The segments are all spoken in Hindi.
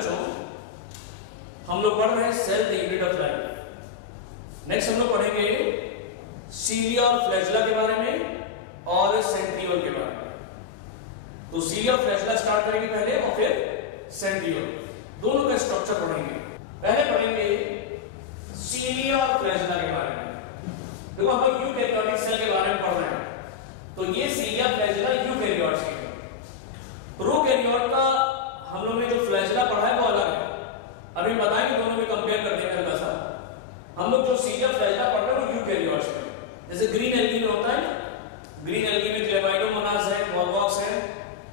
बच्चों हम लोग पढ़ रहे हैं cell the unit of life. Next हम लोग पढ़ेंगे सीलिया और फ्लैजेला के बारे में और सेंट्रियोल के बारे में। तो सीलिया और फ्लैजेला स्टार्ट करेंगे पहले और फिर सेंट्रियोल, दोनों का स्ट्रक्चर पढ़ेंगे। पहले पढ़ेंगे सीलिया और फ्लैजेला के बारे में। देखो हम लोग यूकैरियोटिक सेल के बारे में पढ़ रहे हैं, तो ये सीलिया फ्लैजेला यूकैरियोट्स के। प्रोकैरियोट का हम लोग ने जो फ्लैजेला पढ़ा है वो अलग है, अभी बताएंगे दोनों में कंपेयर कर देंगे हल्का सा। हम लोग जो सीलिया फ्लैजेला पढ़ रहे हैं वो यूकैरियोट्स में, जैसे ग्रीन एल्गी में होता है, ग्रीन एल्गी में क्लेमाइडोमोनास है, वॉलवॉक्स है,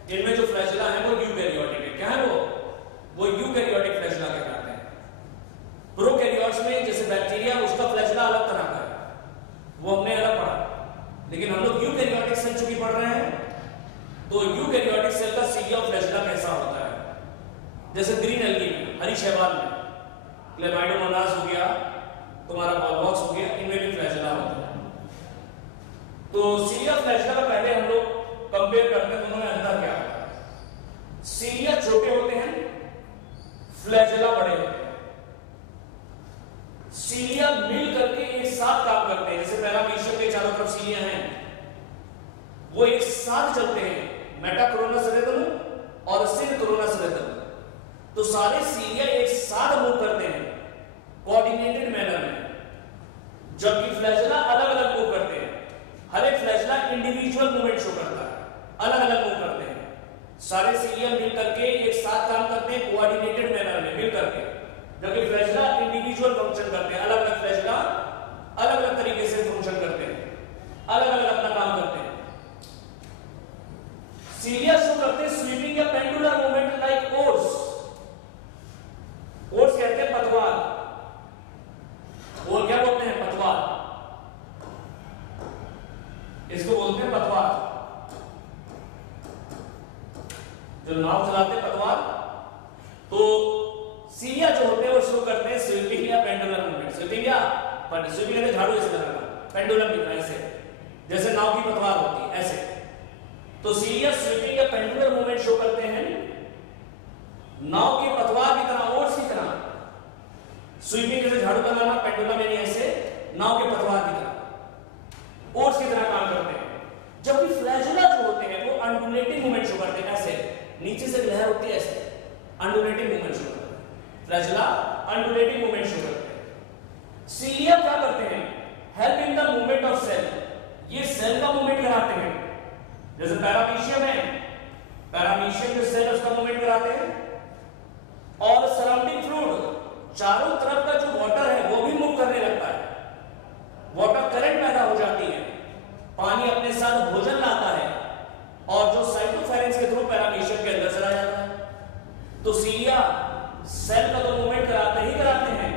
इनमें जो फ्लैजेला है वो यूकैरियोटिक है। क्या है वो यूकैरियोटिक फ्लैजेला कहलाते हैं। प्रोकैरियोट्स में जैसे बैक्टीरिया, उसका फ्लैजेला अलग तरह का है, वो हमने अलग पढ़ा। लेकिन हम लोग यूकैरियोटिक सेल चूंकि पढ़ रहे हैं, तो यूकैरियोटिक सेल का सीलिया फ्लैजेला कैसा होता है। जैसे ग्रीन एल्गी में, हरी शैवाल में क्लेमाइडोमोनास हो गया, तुम्हारा वॉलवॉक्स हो गया, इनमें भी फ्लैजेला होता है। तो सीलिया फ्लैजेला का पहले हम लोग कंपेयर करते हैं, दोनों में अंतर क्या है। सीलिया छोटे होते हैं, फ्लैजेला बड़े होते हैं। सीलिया मिल करके एक साथ काम करते हैं, जैसे पैरामीशियम के चारों तरफ सीलिया हैं, वो एक साथ चलते हैं, मेटाक्रोनस रिदम और सिंक्रोनस रिदम। तो सारे सीलिया एक साथ मूव करते हैं कोऑर्डिनेटेड मैनर में, जबकि फ्लैजेला अलग अलग मूव करते हैं। हर एक फ्लैजेला इंडिविजुअल मूवमेंट शो करता है, अलग अलग मूव करते हैं। सारे सीलिया मिल करके एक साथ काम करते हैं कोऑर्डिनेटेड मैनर में मिल करके, जबकि फ्लैजेला इंडिविजुअल फंक्शन करते हैं। अलग अलग फ्लैजेला अलग अलग तरीके से फंक्शन करते हैं, अलग अलग अपना काम करते हैं। सीलिया शो करते हैं स्वीपिंग या pendular movement like ores. Ores कहते हैं पतवार, और क्या बोलते हैं पतवार, इसको बोलते हैं पतवार। जो नाव चलाते हैं पतवार, तो सीलिया जो होते हैं वो शो करते हैं स्वीपिंग या पेंडुलम मूवमेंट। स्वीपिंग या स्वीपिंग है झाड़ू इस तरह का, पेंडुलम की तरह ऐसे, जैसे नाव की पतवार होती है ऐसे। तो सीलिया स्वीपिंग या पेंडुलर मूवमेंट शो करते हैं नाव की पतवार की तरह, ओर्स की तरह। स्वीपिंग जैसे झाड़ू लगाना, पेंडुलम यानी ऐसे नाव के पतवार की तरह, ओर्स की तरह काम करते हैं। जबकि फ्लैजेला जो होते हैं वो अंडुलेटिंग मूवमेंट शो करते हैं, ऐसे नीचे से लहर होती है ऐसे, अंडुलेटिंग मूवमेंट शो करते हैं। फ्लैजेला अंडुलेटिंग मूवमेंट शो करते हैं। सीलिया क्या करते हैं, help in the movement of cell, ये सेल का मूवमेंट कराते हैं। जैसे पैरामीशियम है, पैरामीशियम जो सेल उसका मूवमेंट कराते हैं, और सराउंडिंग फ्लूइड, चारों तरफ का जो वाटर है वो भी मूव करने लगता है, वाटर करंट पैदा हो जाती है, पानी अपने साथ भोजन लाता है, और जो साइटोफेरेंस के थ्रू पैरामीशियम के अंदर चला जाता है। तो सीलिया सेल का तो मूवमेंट कराते ही कराते हैं,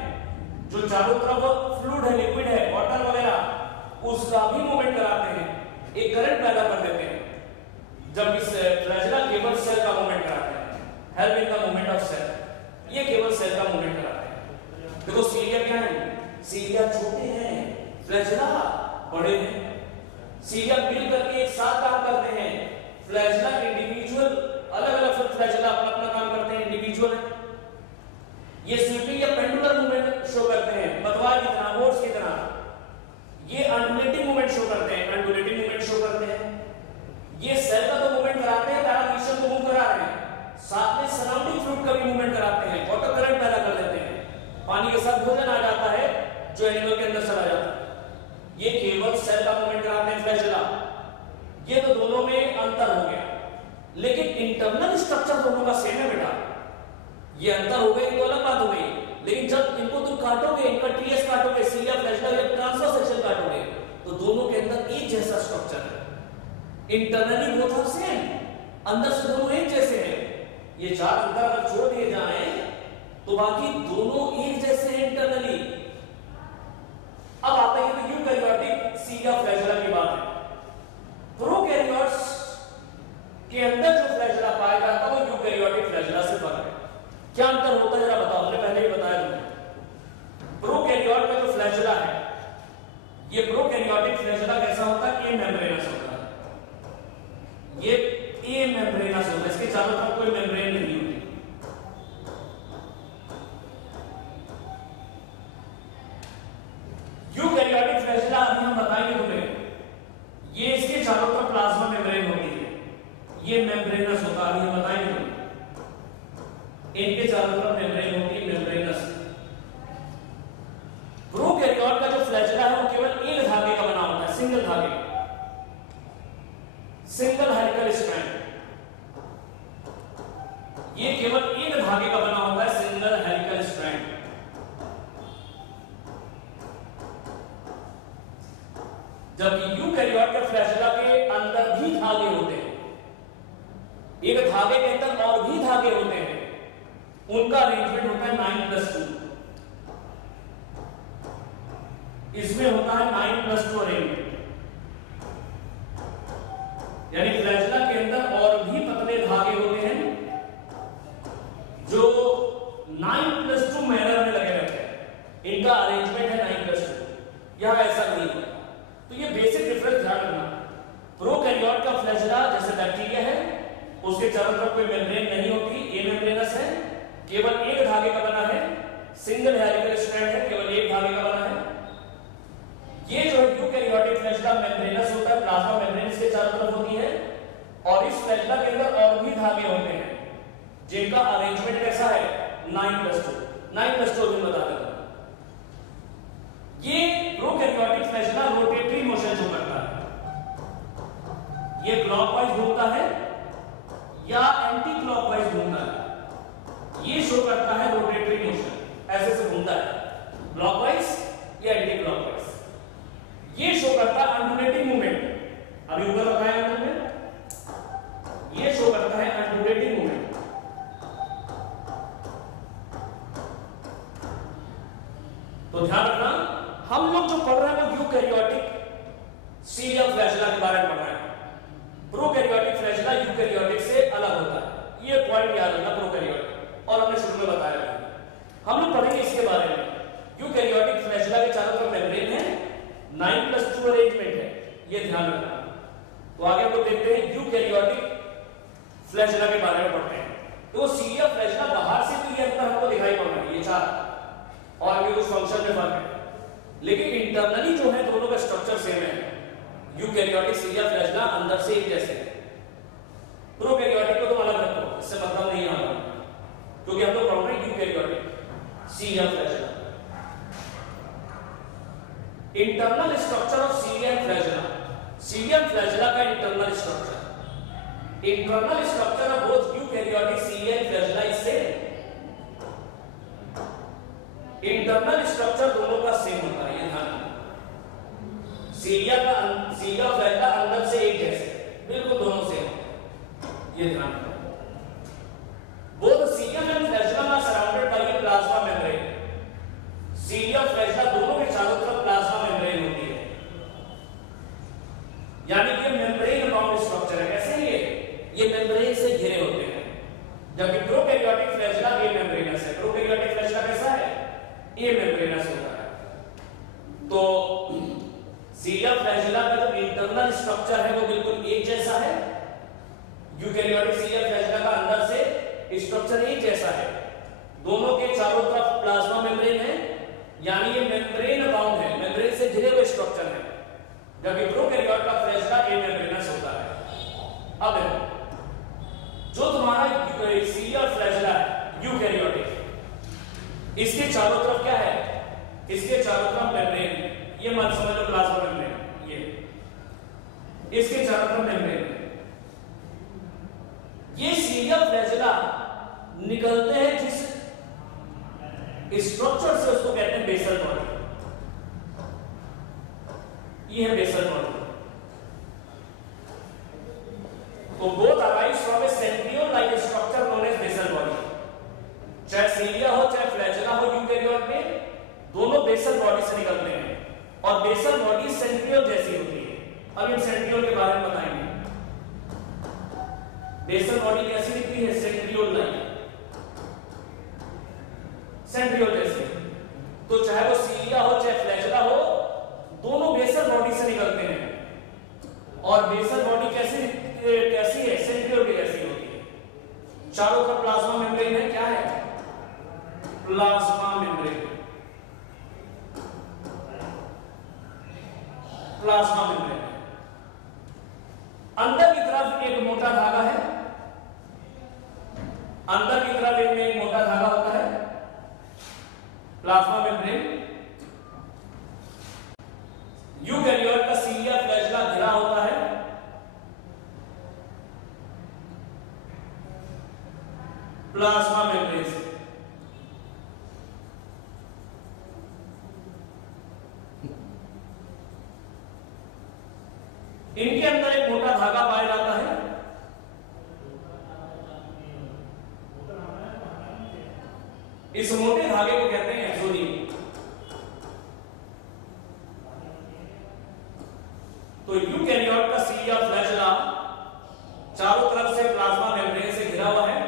जो चारों तरफ फ्लूइड है, लिक्विड है, वाटर वगैरह, उसका भी मूवमेंट कराते हैं, एक करंट पैदा कर देते हैं। जब इस फ्लैजेला केवल सेल का मूवमेंट कराते हैं, help in the movement of cell, ये केवल सेल का मूवमेंट कराते हैं। देखो सीलिया क्या है, सीलिया छोटे हैं, फ्लैजेला बड़े हैं। सीलिया मिल करके एक साथ काम करते हैं, फ्लैजेला इंडिविजुअल, अलग अलग फ्लैजेला अपना अपना काम करते हैं, इंडिविजुअल है। ये स्वीपिंग या पेंडुलर मूवमेंट शो करते हैं, पतवार की तरह, ओर्स की तरह। ये अंडुलेटिंग मूवमेंट शो करते हैं, अंडुलेटिंग मूवमेंट शो करते हैं। ये सेल का तो मूवमेंट कराते हैं, पैरामीशियम को मूव करा रहे हैं, साथ में सराउंडिंग फ्लूइड का भी मूवमेंट कराते हैं, वाटर करंट पैदा कर देते हैं, पानी के साथ भोजन आ जाता है जो एनिमल के अंदर चला जाता है। ये केवल सेल का मूवमेंट कराते हैं फ्लैजेला। ये तो दोनों में अंतर हो गया, लेकिन इंटरनल स्ट्रक्चर दोनों का सेम है बेटा। ये अंतर हो गई तो अलग बात हो गई, लेकिन जब इनको तुम काटोगे, इनका टीएस काटोगे, सीलिया फ्लैजेला या ट्रांसवर्स सेक्शन काटोगे, तो दोनों के अंदर एक जैसा स्ट्रक्चर है। इंटरनली बोथ आर सेम, अंदर से दोनों एक जैसे हैं। ये चार अंतर अगर छोड़ दिए जाएं तो बाकी दोनों एक जैसे हैं इंटरनली। अब आता है तो यूकैरियोटिक सीलिया फ्लैजेला की बात है। प्रोकैरियोट्स के अंदर जो फ्लैजेला पाया जाता है वो यूकैरियोटिक फ्लैजेला से फर्क है। क्या अंतर होता है जरा बताओ, हमने पहले ही बताया तुम्हें। प्रोकैरियोट का जो फ्लैजेला है, ये प्रोकैरियोटिक फ्लैजेला कैसा होता है, ए मेम्ब्रेनस होता है। ये ए मेम्ब्रेनस होता है, इसके चारों तरफ कोई मेम्ब्रेन नहीं होती। बताएंगे तुम्हें, ये इसके चारों तरफ प्लाज्मा मेम्ब्रेन होती है, ये मेम्ब्रेनस होता है, ये बताएंगे तुम्हें, इनके चारों तरफ मेम्ब्रेन होती है, मेम्ब्रेनस। प्रोकैरियोट का जो फ्लैजेला है वो केवल एक धागे का बना होता है, सिंगल धागे, सिंगल हेलिकल स्ट्रैंड, ये केवल एक धागे का बना होता है, सिंगल हेलिकल स्ट्रैंड। जबकि यूकैरियोट के फ्लैजेला के अंदर भी धागे होते हैं, एक धागे के अंदर और भी धागे होते हैं, उनका अरेंजमेंट होता है 9+2, इसमें होता है 9+2 अरेंजमेंट, यानी फ्लैजेला के अंदर और भी पतले धागे होते हैं जो 9+2 मैनर में लगे रहते हैं, इनका अरेंजमेंट है 9+2, यहां ऐसा नहीं है। तो ये बेसिक डिफरेंस ध्यान रखना। प्रोकैरियोट का फ्लैजेला जैसे बैक्टीरिया है, उसके चारों तरफ कोई मेम्ब्रेन नहीं होती, एमेम्ब्रेनस है, केवल एक धागे का बना है, सिंगल हेलिकल स्ट्रैंड है, केवल एक धागे का बना है। ये जो यूकैरियोटिक फ्लैजेला मेम्ब्रेनस होता है, प्लाज्मा मेम्ब्रेन इसके चारों तरफ होती है, और इस फ्लैजेला के अंदर और भी धागे होते हैं जिनका अरेंजमेंट कैसा है 9+2, 9+2 भी बता देता हूं। ये prokaryotic flagella rotatory motion show करता है, ये क्लॉकवाइज घूमता है या एंटी क्लॉकवाइज घूमता है, ये शो करता है रोटेटरी मोशन, ऐसे से घूमता है क्लॉकवाइज या एंटी क्लॉकवाइज। ये शो करता है अंडुलेटिंग मूवमेंट, अभी ऊपर बताया हमने, ये शो करता है अंडुलेटिंग मूवमेंट। तो ध्यान रखना, हम लोग जो पढ़ रहे हैं वो यूकैरियोटिक सीरिया फ्लैजेला के बारे में पढ़ रहे हैं। प्रोकैरियोटिक फ्लैजेला यूकैरियोटिक से अलग होता है, ये पॉइंट याद रखना प्रोकैरियोटिक, और हमने शुरू में बताया था। हम लोग पढ़ेंगे इसके बारे में। यूकैरियोटिक फ्लैजेला के चारों तरफ मेम्ब्रेन है, 9+2 अरेंजमेंट है, ये ध्यान रखना। तो आगे हम लोग देखते हैं यूकैरियोटिक फ्लैजेला के बारे में पढ़ते हैं। तो सीरिया फ्लैजेला बाहर से तो ये अंतर हमको दिखाई पड़ रहा है, ये चार, और ये कुछ फंक्शन में फर्क है, लेकिन इंटरनली जो है दोनों का स्ट्रक्चर सेम है। यूकैरियोटिक सीरिया फ्लैजेला अंदर से एक जैसे है, प्रोकैरियोटिक को तुम अलग रखो, इससे मतलब नहीं आ रहा, क्योंकि हम लोग पढ़ रहे हैं eukaryotic cilia flagella. Internal structure of cilia flagella, cilia flagella का internal structure, internal structure of both eukaryotic cilia flagella is same, internal structure दोनों का सेम होता है, ये ध्यान रखना। सीरिया फ्लैजेला अंदर से एक जैसे, बिल्कुल दोनों सेम, ये ध्यान रखना। Both cilia and flagella are surrounded by a plasma membrane, cilia flagella दोनों के चारों तरफ प्लाज्मा मेम्ब्रेन होती है, यानी कि मेम्ब्रेन बाउंड स्ट्रक्चर है। कैसे ये मेम्ब्रेन से घिरे होते हैं, जबकि प्रोकैरियोटिक फ्लैजेला एमेम्ब्रेनस है। प्रोकैरियोटिक फ्लैजेला कैसा है, एमेम्ब्रेनस होता है। तो सीरिया फ्लैजेला का जो इंटरनल स्ट्रक्चर है वो बिल्कुल एक जैसा है, यूकैरियोटिक सीरिया फ्लैजेला का अंदर से स्ट्रक्चर एक जैसा है, दोनों के चारों तरफ प्लाज्मा मेम्ब्रेन है, यानी ये मेम्ब्रेन बाउंड है, मेम्ब्रेन से घिरे हुए स्ट्रक्चर है, जबकि प्रोकैरियोट का फ्लैजेला एमेम्ब्रेनस होता है। अब जो तुम्हारा सीरिया फ्लैजेला है यूकैरियोटिक, इसके चारों तरफ क्या है, इसके चारों तरफ मेम्ब्रेन, ये मत समझ लो प्लाज्मा मेम्ब्रेन, ये इसके चारों तरफ मेम्ब्रेन। ये सीरिया फ्लैजेला निकलते हैं जिस स्ट्रक्चर से, उसको कहते हैं बेसल बॉडी, ये है बेसल बॉडी। तो both arise from a centriole like structure known as basal body, चाहे सीरिया हो चाहे फ्लैजेला हो यूकैरियोट में, दोनों बेसल बॉडी से निकलते हैं, और बेसल बॉडी सेंट्रियोल जैसी होती है। अब इन सेंट्रियोल के बारे में बताएंगे। बेसल बॉडी कैसी दिखती है, सेंट्रियोल लाइक, सेंट्रियोल जैसी। तो चाहे वो सीरिया हो चाहे फ्लैजेला हो, दोनों बेसल बॉडी से निकलते हैं, और बेसल बॉडी कैसी है, सेंट्रियोल की जैसी होती है। चारों तरफ प्लाज्मा मेम्ब्रेन है, क्या है, प्लाज्मा मेम्ब्रेन। Plasma membrane. अंदर की तरफ एक मोटा धागा है, अंदर की तरफ इनमें एक मोटा धागा होता है, प्लाज्मा मेम्ब्रेन। यूकैरियोट का सीलिया फ्लैजेला घिरा होता है प्लाज्मा मेम्ब्रेन से। इनके अंदर एक मोटा धागा पाया जाता है, इस मोटे धागे को कहते हैं एक्सोनियम। तो यूकैरियोट का सीलिया फ्लैजेला चारों तरफ से प्लाज्मा मेम्ब्रेन से घिरा हुआ है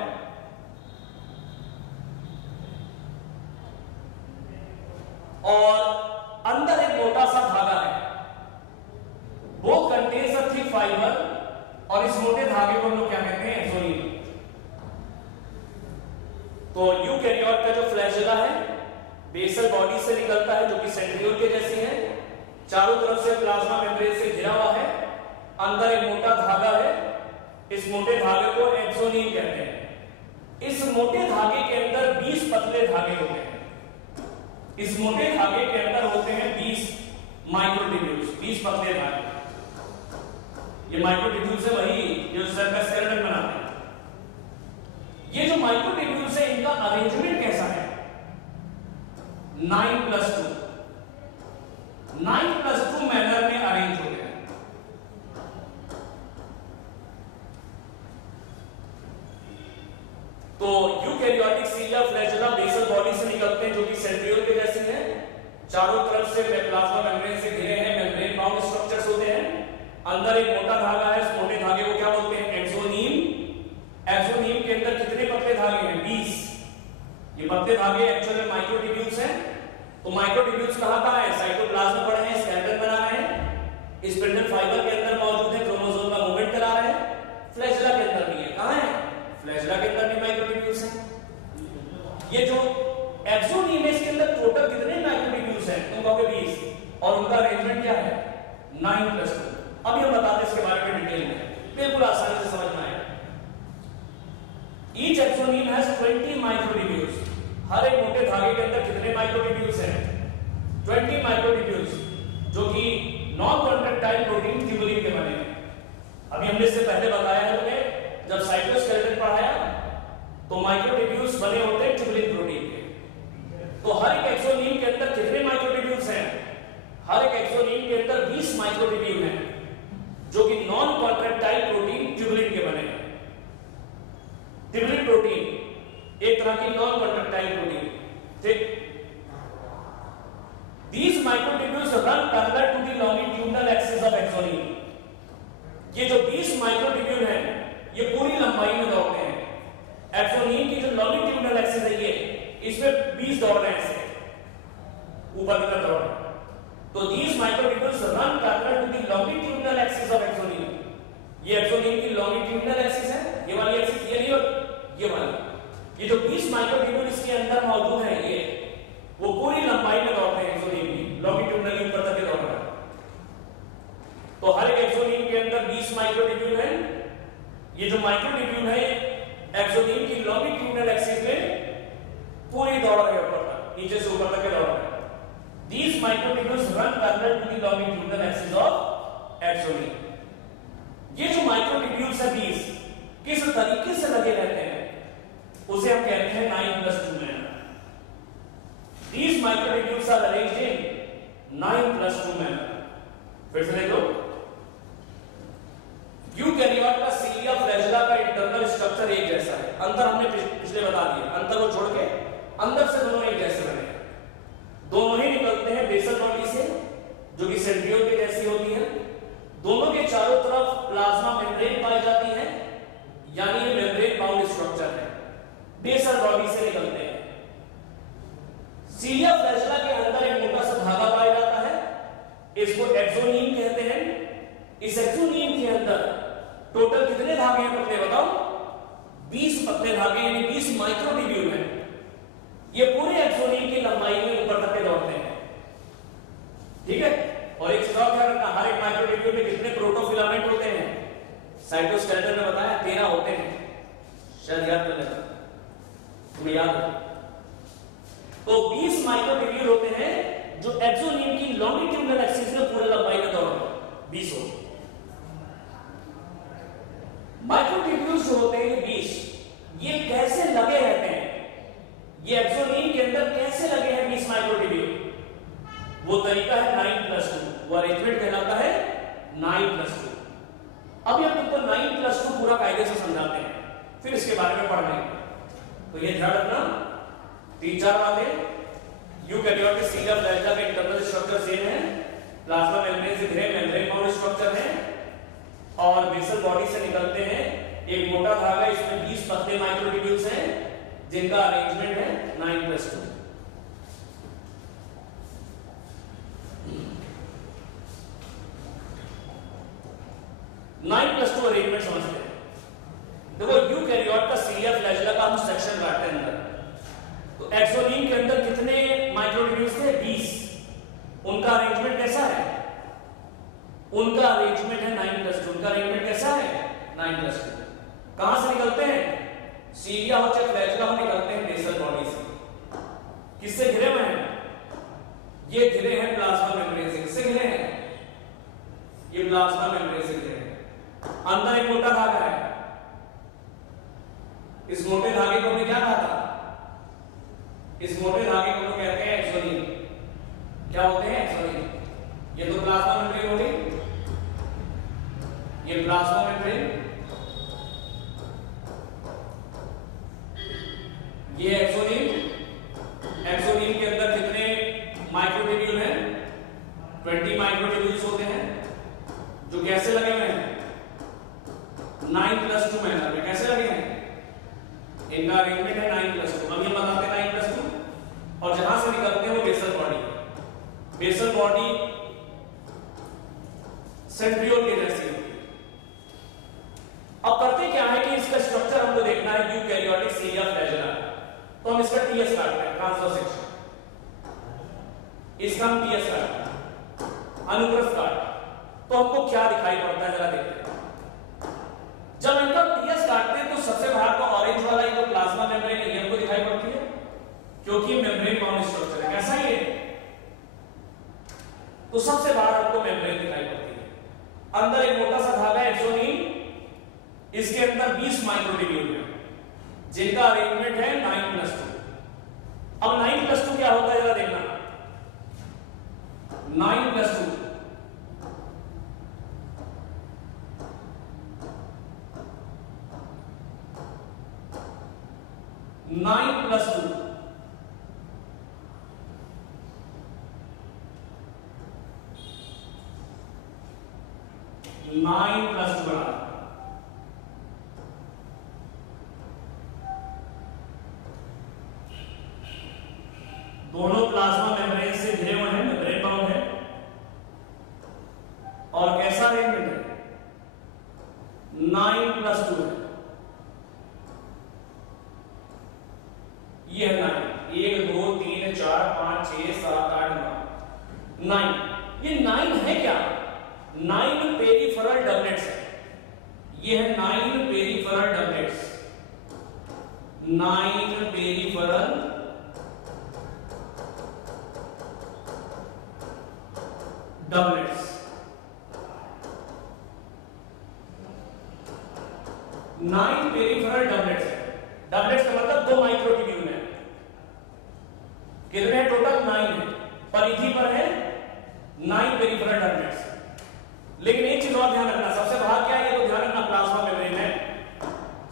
और अंदर एक मोटा सा धागा है, वो कंटेन्स अ थिक फाइबर, और इस मोटे धागे को हम लोग क्या कहते हैं? एक्सोनियम। तो यूकैरियोट का जो फ्लैजेला है बेसल बॉडी से निकलता है, जो कि सेंट्रियोल के जैसी है, चारों तरफ से प्लाज्मा मेम्ब्रेन से घिरा हुआ है, अंदर एक मोटा धागा है, इस मोटे धागे को एक्सोनियम कहते हैं। इस मोटे धागे के अंदर 20 पतले धागे होते हैं, इस मोटे धागे के अंदर होते हैं 20 माइक्रोट्यूब्यूल्स, 20 पतले धागे। ये माइक्रोट्यूब्यूल्स है वही जो सेल का स्केलेटन बनाते हैं। ये जो माइक्रोट्यूब्यूल्स है इनका अरेंजमेंट कैसा है? 9+2 9+2 मैनर में अरेंज होते हैं। तो यूकैरियोटिक सीलिया फ्लैजेला बेसल बॉडी से निकलते हैं, जो कि सेंट्रियोल के जैसे हैं, चारों तरफ से प्लाज्मा मेम्ब्रेन से घिरे हैं, मेम्ब्रेन बाउंड स्ट्रक्चर्स होते हैं, अंदर एक मोटा धागा है, इस मोटे धागे को क्या बोलते हैं? एक्सोनियम। एक्सोनियम के अंदर कितने पतले धागे हैं? 20। ये पतले धागे एक्चुअल में माइक्रोट्यूब्यूल्स हैं। तो माइक्रोट्यूब्यूल्स कहां है? साइटोप्लाज्म में पड़े हैं, स्केलेटन बना रहे हैं, स्पिंडल फाइबर के अंदर मौजूद है, क्रोमोसोम का मूवमेंट करा रहे हैं, फ्लैजेला के अंदर भी है। कहां है? फ्लैजेला के अंदर भी माइक्रोट्यूब्यूल्स हैं। ये जो एक्सोनियम है इसके अंदर टोटल कितने माइक्रोट्यूब्यूल्स हैं? तुम कहोगे 20, और उनका अरेंजमेंट क्या है? 9+2। अभी हम बताते हैं इसके बारे में डिटेल में, बिल्कुल आसानी से समझ में आएगा। Each axoneme has 20 microtubules. हर एक मोटे धागे के अंदर कितने माइक्रोट्यूब्यूल्स हैं? 20 माइक्रोट्यूब्यूल्स, जो कि नॉन कॉन्ट्रैक्टाइल प्रोटीन ट्यूबुलिन के बने हैं। अभी हमने इससे पहले बताया है तुम्हें, जब साइटोस्केलेटन पढ़ाया, तो माइक्रोट्यूब्यूल्स बने होते हैं ट्यूबुलिन प्रोटीन के। तो हर एक एक्सोनियम के अंदर कितने माइक्रोट्यूब्यूल्स हैं? हर एक एक्सोनियम के अंदर 20 माइक्रोट्यूब्यूल हैं, जो कि नॉन कॉन्ट्रैक्टाइल प्रोटीन ट्यूबुलिन के बने हैं। ट्यूबुलिन प्रोटीन एक तरह की नॉन कॉन्ट्रैक्टाइल प्रोटीन, ठीक। These microtubules run parallel to the longitudinal axis of axonium। ये जो 20 माइक्रोट्यूब्यूल हैं, ये पूरी लंबाई में दौड़ते हैं। एक्सोनियम की जो लॉन्गिट्यूडिनल एक्सिस है, ये इसमें 20 दौड़ रहे हैं, ऐसे ऊपर की तरफ दौड़ रहे हैं। तो these microtubules run parallel to the longitudinal axis of axonium। ये एक्सोनियम की लॉन्गिट्यूडिनल एक्सिस है, ये वाली एक्सिस, ये नहीं, और ये वाली। ये जो 20 माइक्रोट्यूब्यूल इसके अंदर मौजूद है, ये वो पूरी लंबाई में दौड़ते हैं एक्सोनियम की, लॉन्गिट्यूडिनली ऊपर तक दौड़ रहे हैं। तो हर एक एक्सोनियम के अंदर 20 माइक्रोट्यूब्यूल है। ये जो माइक्रोट्यूब्यूल है एक्सोनियम की लॉन्गिट्यूडिनल एक्सिस में पूरी दौड़ रहे हैं ऊपर तक, नीचे से ऊपर तक दौड़ रहे हैं। These microtubules run parallel to the longitudinal axis of axonium। ये जो माइक्रोट्यूब्यूल्स है 20 किस तरीके से लगे रहते हैं, उसे हम कहते हैं 9+2 manner. These microtubules are arranged in 9+2 manner. फिर से देख लो, यूकैरियोट का सीलिया फ्लैजेला का इंटरनल स्ट्रक्चर एक जैसा है। अंतर हमने पिछले बता दिया, अंतर को छोड़ के अंदर से दोनों एक जैसे बने हैं। दोनों ही निकलते हैं बेसल बॉडी से, जो कि सेंट्रियोल के जैसी होती है। दोनों के चारों तरफ प्लाज्मा मेम्ब्रेन पाई जाती है, यानी ये मेम्ब्रेन बाउंड स्ट्रक्चर है, बेसल बॉडी से निकलते हैं। सीलिया फ्लैजेला के अंदर एक मोटा सा धागा पाया जाता है, इसको एक्सोनियम कहते हैं। इस एक्सोनियम के अंदर टोटल कितने धागे हैं पतले, बताओ? 20 पतले धागे, यानी 20 माइक्रोट्यूब्यूल हैं। ये पूरे एक्सोनियम की लंबाई में ऊपर तक दौड़ते हैं, ठीक है। और एक और ध्यान रखना, हर एक माइक्रोट्यूब्यूल में कितने प्रोटोफिलामेंट होते हैं? साइटोस्केलेटन में बताया 13 होते हैं, शायद याद कर लेना, तुम्हें याद है। तो 20 माइक्रोट्यूब्यूल होते हैं जो एक्सोनियम की लॉन्गिट्यूडिनल एक्सिस में पूरे लंबाई में दौड़ते हैं, 20 होते हैं। माइक्रोट्यूब्यूल्स जो होते हैं 20, ये कैसे लगे रहते हैं, ये एक्सोनियम के अंदर कैसे लगे हैं 20 माइक्रोट्यूब्यूल? वो तरीका है 9+2, वो अरेंजमेंट कहलाता है 9+2। अभी हम तुमको 9+2 पूरा कायदे से समझाते हैं, फिर इसके बारे में पढ़ लेंगे। तो ये ध्यान रखना, 3-4 बातें। यूकैरियोटिक सीलिया फ्लैजिला का इंटरनल स्ट्रक्चर सेम है, प्लाज्मा मेम्ब्रेन से घिरे मेम्ब्रेन बाउंड स्ट्रक्चर है, और बेसल बॉडी से निकलते हैं एक मोटा धागा, इसमें 20 पतले माइक्रोट्यूब्यूल्स हैं जिनका अरेंजमेंट है 9+2। 9+2 अरेंजमेंट समझते हैं। देखो यूकैरियोट का सीलिया फ्लैजिला का हम सेक्शन काटते हैं अंदर, तो एक्सोनियम के अंदर कितने माइक्रोट्यूब्यूल्स थे? 20। उनका अरेंजमेंट कैसा है? उनका अरेंजमेंट है 9+2। उनका अरेंजमेंट कैसा है? 9+2। कहां से निकलते हैं? सीलिया हो चाहे फ्लैजिला हो, निकलते हैं बेसल बॉडी से। किससे घिरे हुए हैं? ये घिरे हैं प्लाज्मा मेम्ब्रेन से। किससे घिरे हैं? ये प्लाज्मा मेम्ब्रेन से घिरे हैं। अंदर एक मोटा धागा है, इस मोटे धागे को हमने क्या कहा था? इस मोटे धागे को हम कहते हैं एक्सोनियम। क्या होते हैं? एक्सोनियम। ये तो प्लाज्मा मेम्ब्रेन हो गई, ये प्लाज्मा मेम्ब्रेन, ये एक्सोनियम। एक्सोनियम के अंदर कितने माइक्रोट्यूब्यूल हैं? 20 माइक्रोट्यूब्यूल्स होते हैं जो कैसे लगे हुए हैं? 9+2 मैनर में। कैसे लगे हैं? इनका अरेंजमेंट है 9+2। हम ये बताते हैं 9+2, और जहां से निकलते हैं वो basal body. Basal body centriole के जैसी होती है। अब करते क्या है कि इसका स्ट्रक्चर हमको देखना है यूकैरियोटिक सीलिया फ्लैजिला, तो हम इसका टीएस काटते हैं, ट्रांसवर्स सेक्शन। इसका हम टीएस काटते हैं, अनुप्रस्थ काट। तो हमको क्या दिखाई पड़ता है, जरा देखते हैं। जब इनका टीएस काटते हैं तो सबसे बाहर का ऑरेंज वाला ये प्लाज्मा मेम्ब्रेन है, ये हमको दिखाई पड़ती है क्योंकि मेम्ब्रेन बाउंड स्ट्रक्चर है। कैसा है ये? तो सबसे बाहर हमको मेम्ब्रेन दिखाई पड़ती है। अंदर एक मोटा सा धागा एक्सोनियम, इसके अंदर 20 माइक्रोट्यूब्यूल है जिनका अरेंजमेंट है 9+2। अब 9+2 क्या होता है, जरा देखना। 9+2 9+2 9+2 बना। दोनों प्लाज्मा मेम्ब्रेन से घिरे हुए हैं, मेम्ब्रेन बाउंड है, और कैसा अरेंजमेंट है? 9+2 है। ये है 9, 1 2 3 4 5 6 7 8 9। 9 ये 9 है क्या? 9 पेरिफेरल डबलेट्स है। ये है 9 peripheral doublets. 9 peripheral doublets. 9 peripheral doublets है। डबलेट्स का मतलब 2 माइक्रोट्यूब्यूल है। कितने टोटल? 9 है। परिधि पर है 9 पेरिफेरल डबलेट्स। लेकिन एक चीज और ध्यान रखना, सबसे बाहर क्या है ये तो ध्यान रखना, प्लाज्मा मेम्ब्रेन है।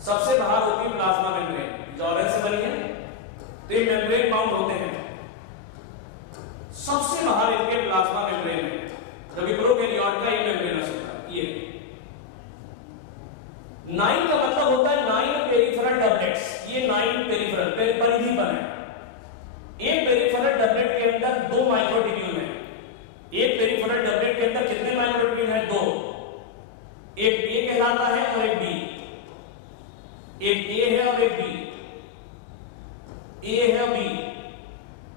सबसे बाहर होती है प्लाज्मा मेम्ब्रेन, जो ऑरेंज से बनी है, तो ये मेम्ब्रेन बाउंड होते हैं। सबसे बाहर इनके प्लाज्मा मेम्ब्रेन है, जबकि प्रोकैरियोट का ये मेम्ब्रेनस होता है। ये 9 का मतलब होता है 9 पेरिफेरल डबलेट्स। ये 9 पेरिफेरल परिधि पर है। एक पेरिफेरल डबलेट के अंदर 2 माइक्रोट्यूब्यूल है। एक पेरिफेरल डबलेट के अंदर कितने माइक्रोट्यूब्यूल है? 2। एक ए कहलाता है और एक बी। एक ए है और एक बी। ए है और बी।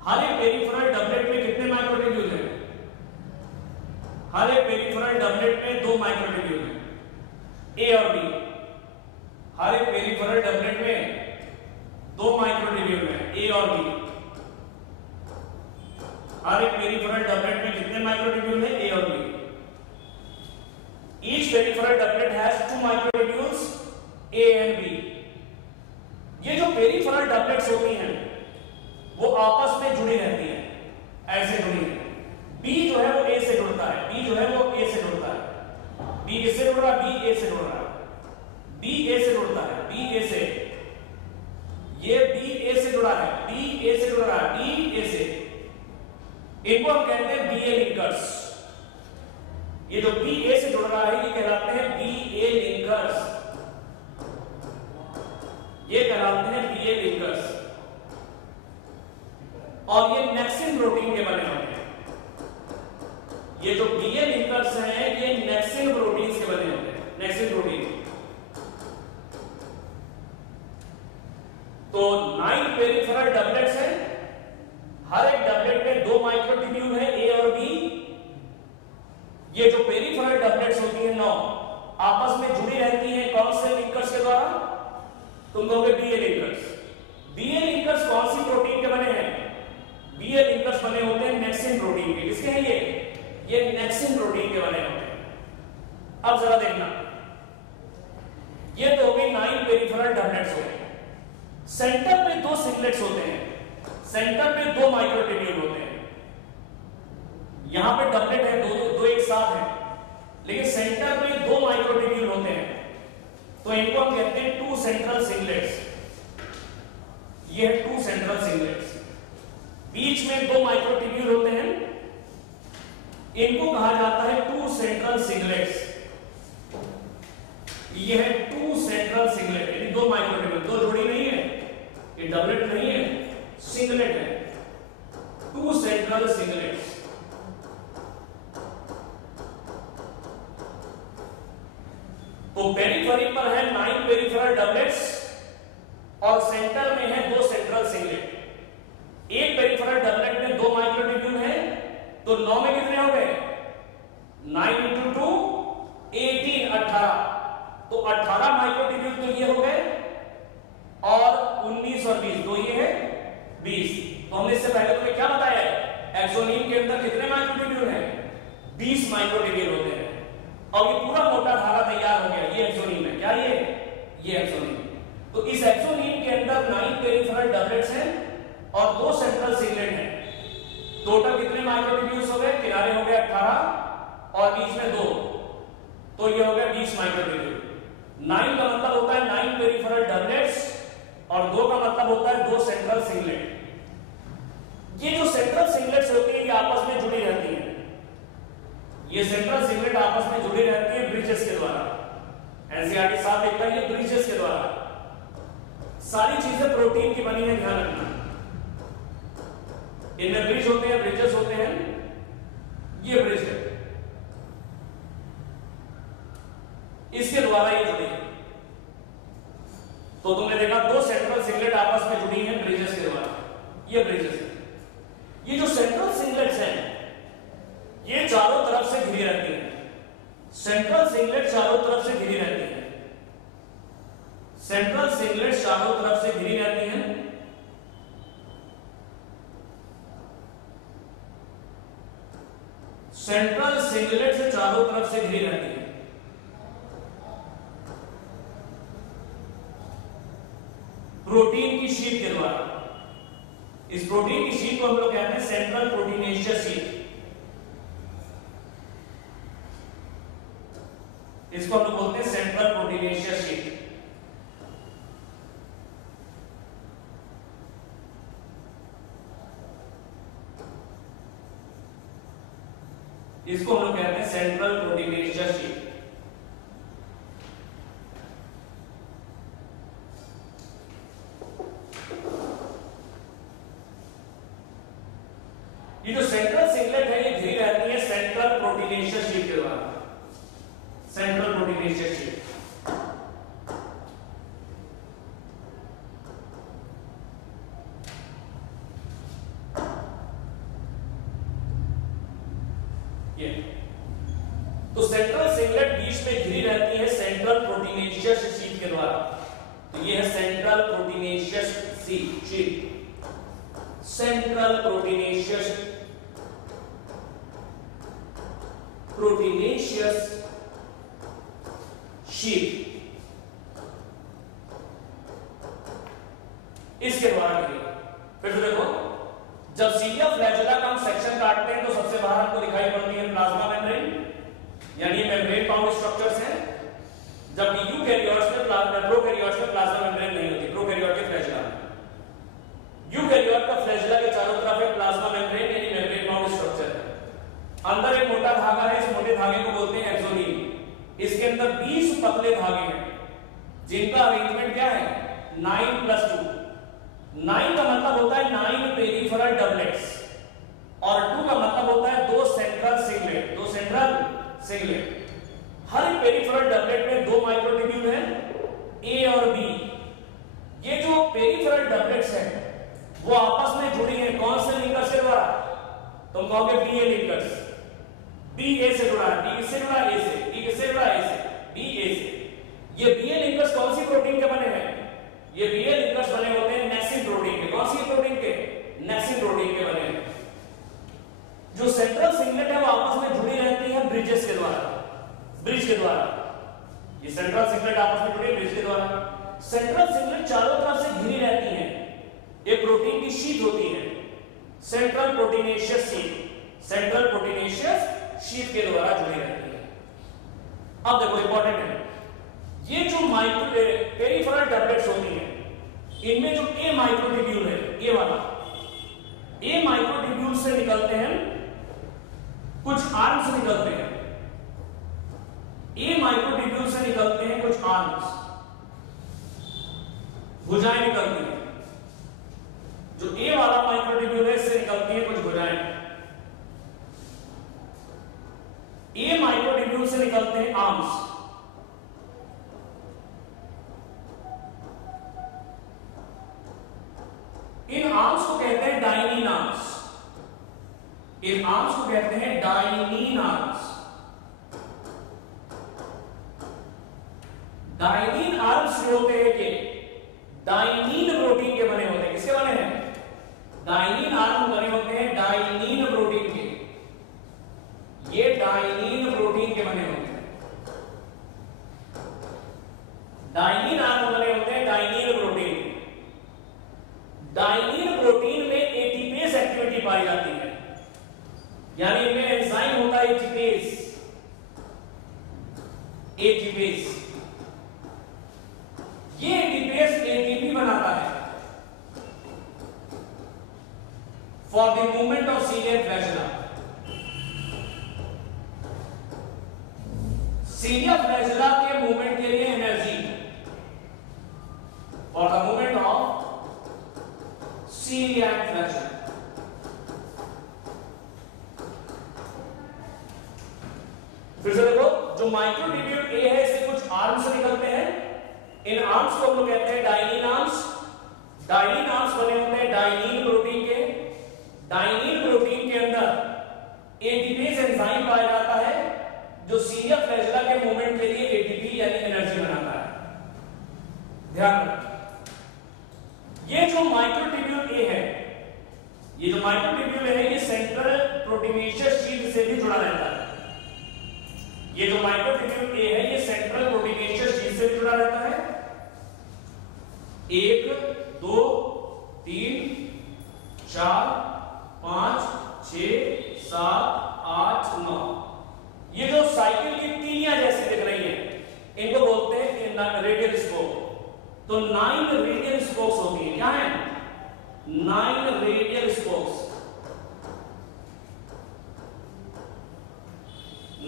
हर एक पेरिफेरल डबलेट में कितने माइक्रोट्यूब्यूल है? हर एक पेरिफेरल डबलेट में 2 माइक्रोट्यूब्यूल हैं, ए और बी। हर एक पेरिफेरल डबलेट में 2 माइक्रोट्यूब्यूल हैं, ए और बी। हर एक पेरिफेरल डबलेट में कितने माइक्रोट्यूब्यूल हैं, ए और B. Each peripheral doublet has 2 microtubules A and B। ये जो पेरिफेरल डबलेट्स होती हैं वो आपस में जुड़ी रहती हैं, ऐसे जुड़ी है। B जो है वो A से जुड़ता है, B जो है वो A से जुड़ता है। B किससे जुड़ रहा है? B A से जुड़ रहा है। B A से जुड़ता है, B A से। ये B A से जुड़ा है, B A से जुड़ रहा है, B A से। इनको हम कहते हैं BA लिंकर्स। ये जो बी ए से जुड़ रहा है ये कहलाते हैं बी ए लिंकर्स। ये कहलाते हैं बी ए लिंकर्स। और ये नेक्सिन प्रोटीन के बने होते हैं। ये जो बी ए लिंकर्स हैं ये नेक्सिन प्रोटीन के बने होते हैं, नेक्सिन प्रोटीन। तो 9 पेरिफेरल डबलेट्स हैं, हर एक डबलेट में 2 माइक्रोट्यूब्यूल है, ए और बी। ये जो पेरिफेरल डबलेट्स होती हैं 9 आपस में जुड़ी रहती हैं कौन से लिंकर्स के द्वारा? तुम कहोगे बीए लिंकर्स। बीए लिंकर्स कौन सी प्रोटीन के बने हैं? बीए लिंकर्स बने होते हैं नेक्सिन प्रोटीन के। किसके हैं ये नेक्सिन प्रोटीन के बने होते हैं। अब जरा देखना, ये तो हो गई 9 पेरिफेरल डबलेट्स हो गए। सेंटर में 2 सिंगलेट्स होते हैं, सेंटर में 2 माइक्रोट्यूब्यूल होते हैं। यहां पे डबलेट है, दो एक साथ है, लेकिन सेंटर में 2 माइक्रोट्यूब्यूल होते हैं, तो इनको हम कहते हैं 2 सेंट्रल सिंगलेट्स। ये है 2 सेंट्रल सिंगलेट्स। बीच में 2 माइक्रोट्यूब्यूल होते हैं, इनको कहा जाता है 2 सेंट्रल सिंगलेट्स। ये है 2 सेंट्रल सिंगलेट, यानी 2 माइक्रोट्यूब्यूल, 2 जोड़ी नहीं है, ये डबलेट नहीं है, सिंगलेट है। 2 सेंट्रल सिंगलेट्स। तो पेरिफेरी पर है 9 पेरिफेरल डबलेट्स और सेंटर में है 2 सेंट्रल सिंगलेट। एक पेरिफेरल डबलेट में 2 माइक्रोट्यूब्यूल है, तो 9 में कितने हो गए? 9 × 2 18, 18। तो 18 माइक्रोट्यूब्यूल तो ये हो गए, और 19 और 20 तो ये है 20। तो हमने इससे पहले तुम्हें क्या बताया है? एक्सोनीम के अंदर कितने माइक्रोट्यूब्यूल हैं? 20 माइक्रोट्यूब्यूल होते हैं। और ये पूरा मोटा धागा तैयार हो गया, ये एक्सोनीम है। क्या ये एक्सोनीम। तो इस एक्सोनीम के अंदर 9 पेरिफेरल डबलेट्स हैं और 2 सेंट्रल सिंगलेट हैं। टोटल कितने माइक्रोट्यूब्यूल्स हो गए? किनारे हो गए 18 और बीच में 2, तो ये हो गया 20 माइक्रोट्यूब्यूल। 9 का मतलब होता है 9 पेरिफेरल डबलेट्स और 2 का मतलब होता है 2 सेंट्रल सिंगलेट। ये जो सेंट्रल सिंगलेट्स होती है ये आपस में जुड़ी रहती है। ये सेंट्रल सिंगलेट आपस में जुड़ी रहती है ब्रिजेस के द्वारा। एनसीईआरटी साहब लिखता है ये ब्रिजेस के द्वारा। सारी चीजें प्रोटीन की बनी है, ध्यान रखना। इनमें ब्रिज होते हैं, ब्रिजेस होते हैं। ये ब्रिज है, इसके द्वारा ये जुड़ी है। तो तुमने देखा 2 सेंट्रल सिंगलेट आपस में जुड़ी है ब्रिजेस के द्वारा, ये ब्रिजेस है। ये जो सेंट्रल सिंगलेट्स हैं ये चारों तरफ से घिरी रहती है। सेंट्रल सिंगलेट चारों तरफ से घिरी रहती है। सेंट्रल सिंगलेट चारों तरफ से घिरी रहती है। सेंट्रल सिंगलेट से चारों तरफ से घिरी रहती है। प्रोटीन की शीट के द्वारा। इस प्रोटीन की शीट को हम लोग कहते हैं सेंट्रल प्रोटीनेशियस शीट। इसको हम लोग बोलते हैं सेंट्रल प्रोटीनेशियस शीट। इसको हम लोग कहते हैं सेंट्रल प्रोटीनेशियस शीट। ये जो सेंट्रल सिंगलेट है ये घिरी रहती है सेंट्रल प्रोटीनेशियस शीट के द्वारा। Central proteinaceous sheet. ये तो सेंट्रल सिंगलेट बीच में घिरी रहती है सेंट्रल प्रोटीनेशियस शीट के द्वारा। तो ये है central proteinaceous sheath, central proteinaceous sheet, इसके द्वारा घिरी। फिर से देखो, जब सीलिया फ्लैजेला का हम सेक्शन काटते हैं तो सबसे बाहर हमको दिखाई पड़ती है प्लाज्मा मेम्ब्रेन, यानी मेम्ब्रेन बाउंड स्ट्रक्चर्स हैं। जब यूकैरियोट्स में प्रोकैरियोट्स में प्लाज्मा मेम्ब्रेन नहीं होती, प्रोकैरियोटिक फ्लैजेला में। यूकैरियोट का फ्लैजेला के चारों तरफ एक प्लाज्मा मेम्ब्रेन यानी मेम्ब्रेन बाउंड स्ट्रक्चर है। अंदर एक मोटा धागा है, इस मोटे धागे को बोलते हैं एक्सोनील। इसके अंदर 20 पतले धागे हैं जिनका अरेंजमेंट क्या है 9+2। 9 का मतलब होता है 9 पेरिफेरल डबलेट्स और 2 का मतलब होता है 2 सेंट्रल सिंगलेट, 2 सेंट्रल सिंगलेट। हर एक पेरिफेरल डबलेट में 2 माइक्रोट्यूब्यूल हैं, ए और बी। ये जो पेरिफेरल डबलेट्स हैं वो आपस में जुड़ी हैं कौन से लिंकर्स के द्वारा? तुम कहोगे बी ए लिंकर्स। बी ए से जुड़ा है, बी किससे जुड़ा है? ए से। बी किससे जुड़ा है? ए से। बी ए से। ये बी ए लिंकर्स कौन सी प्रोटीन के बने हैं? ये बी ए लिंकर्स बने होते हैं नेक्सिन प्रोटीन के। कौन सी प्रोटीन के? नेक्सिन प्रोटीन के बने हैं। जो सेंट्रल सिंगलेट है वो आपस में जुड़ी रहती है ब्रिजेस के द्वारा, ब्रिज के द्वारा। ये सेंट्रल सिंगलेट आपस में जुड़ी ब्रिज के द्वारा। सेंट्रल सिंगलेट चारों तरफ से घिरी रहती है, एक प्रोटीन की शीट होती है, central proteinaceous sheath, central proteinaceous sheet के द्वारा जुड़ी रहती है। अब देखो इंपॉर्टेंट है, ये जो पेरिफेरल डबलेट्स होती हैं इनमें जो ए माइक्रोट्यूब्यूल है, ए वाला ए माइक्रोट्यूब्यूल से निकलते हैं कुछ आर्म्स निकलते हैं, ए माइक्रोट्यूब्यूल से निकलते हैं कुछ आर्म्स, भुजाएं निकलती हैं। जो ए वाला माइक्रोट्यूब्यूल है इससे निकलती है कुछ भुजाएं। ए माइक्रोट्यूब्यूल से निकलते हैं आर्म्स। इन आर्म्स को कहते हैं डाइनिन आर्म्स। इन आर्म्स को कहते हैं डाइनिन आर्म्स। डाइनिन आर्म्स जो होते हैं ये डाइनिन प्रोटीन के बने होते हैं। किसके बने हैं? डाइनिन आर्म बने होते हैं डाइनिन प्रोटीन के। ये डाइनिन प्रोटीन के बने होते हैं। डाइनिन आर्म बने होते हैं डाइनिन प्रोटीन। डाइनिन प्रोटीन में एटीपेज एक्टिविटी पाई जाती है, यानी इनमें एंजाइम होता है एटीपेज। एटीपेज ये एटीपेज एटीपी बनाता है for the movement of cilia flagella. Cilia flagella के मूवमेंट के लिए energy, for the movement of cilia flagella. फिर से देखो, जो माइक्रोट्यूब्यूल ए है इससे कुछ आर्म्स निकलते हैं। इन आर्म्स को हम लोग कहते हैं डाइनिन आर्म्स। डाइनिन आर्म्स बने होते हैं डाइनिन प्रोटीन के। डाइनिन प्रोटीन के अंदर एटीपेज एंजाइम पाया जाता है जो सीलिया फ्लैजेला के मूवमेंट के लिए एटीपी यानी एनर्जी बनाता है। ध्यान रखना, ये जो माइक्रोट्यूब्यूल ए है, ये जो माइक्रोट्यूब्यूल है ये सेंट्रल प्रोटीनेशियस शीट से भी जुड़ा रहता है। ये जो माइक्रोट्यूब्यूल ए है ये सेंट्रल प्रोटीनेशियस शीट से भी जुड़ा रहता है। 1 2 3 4 5 6 7 8 9 ये जो साइकिल की तीलियां जैसी दिख रही है इनको बोलते हैं रेडियल स्पोक। तो 9 रेडियल स्पोक्स होती है। क्या है? 9 रेडियल स्पोक्स।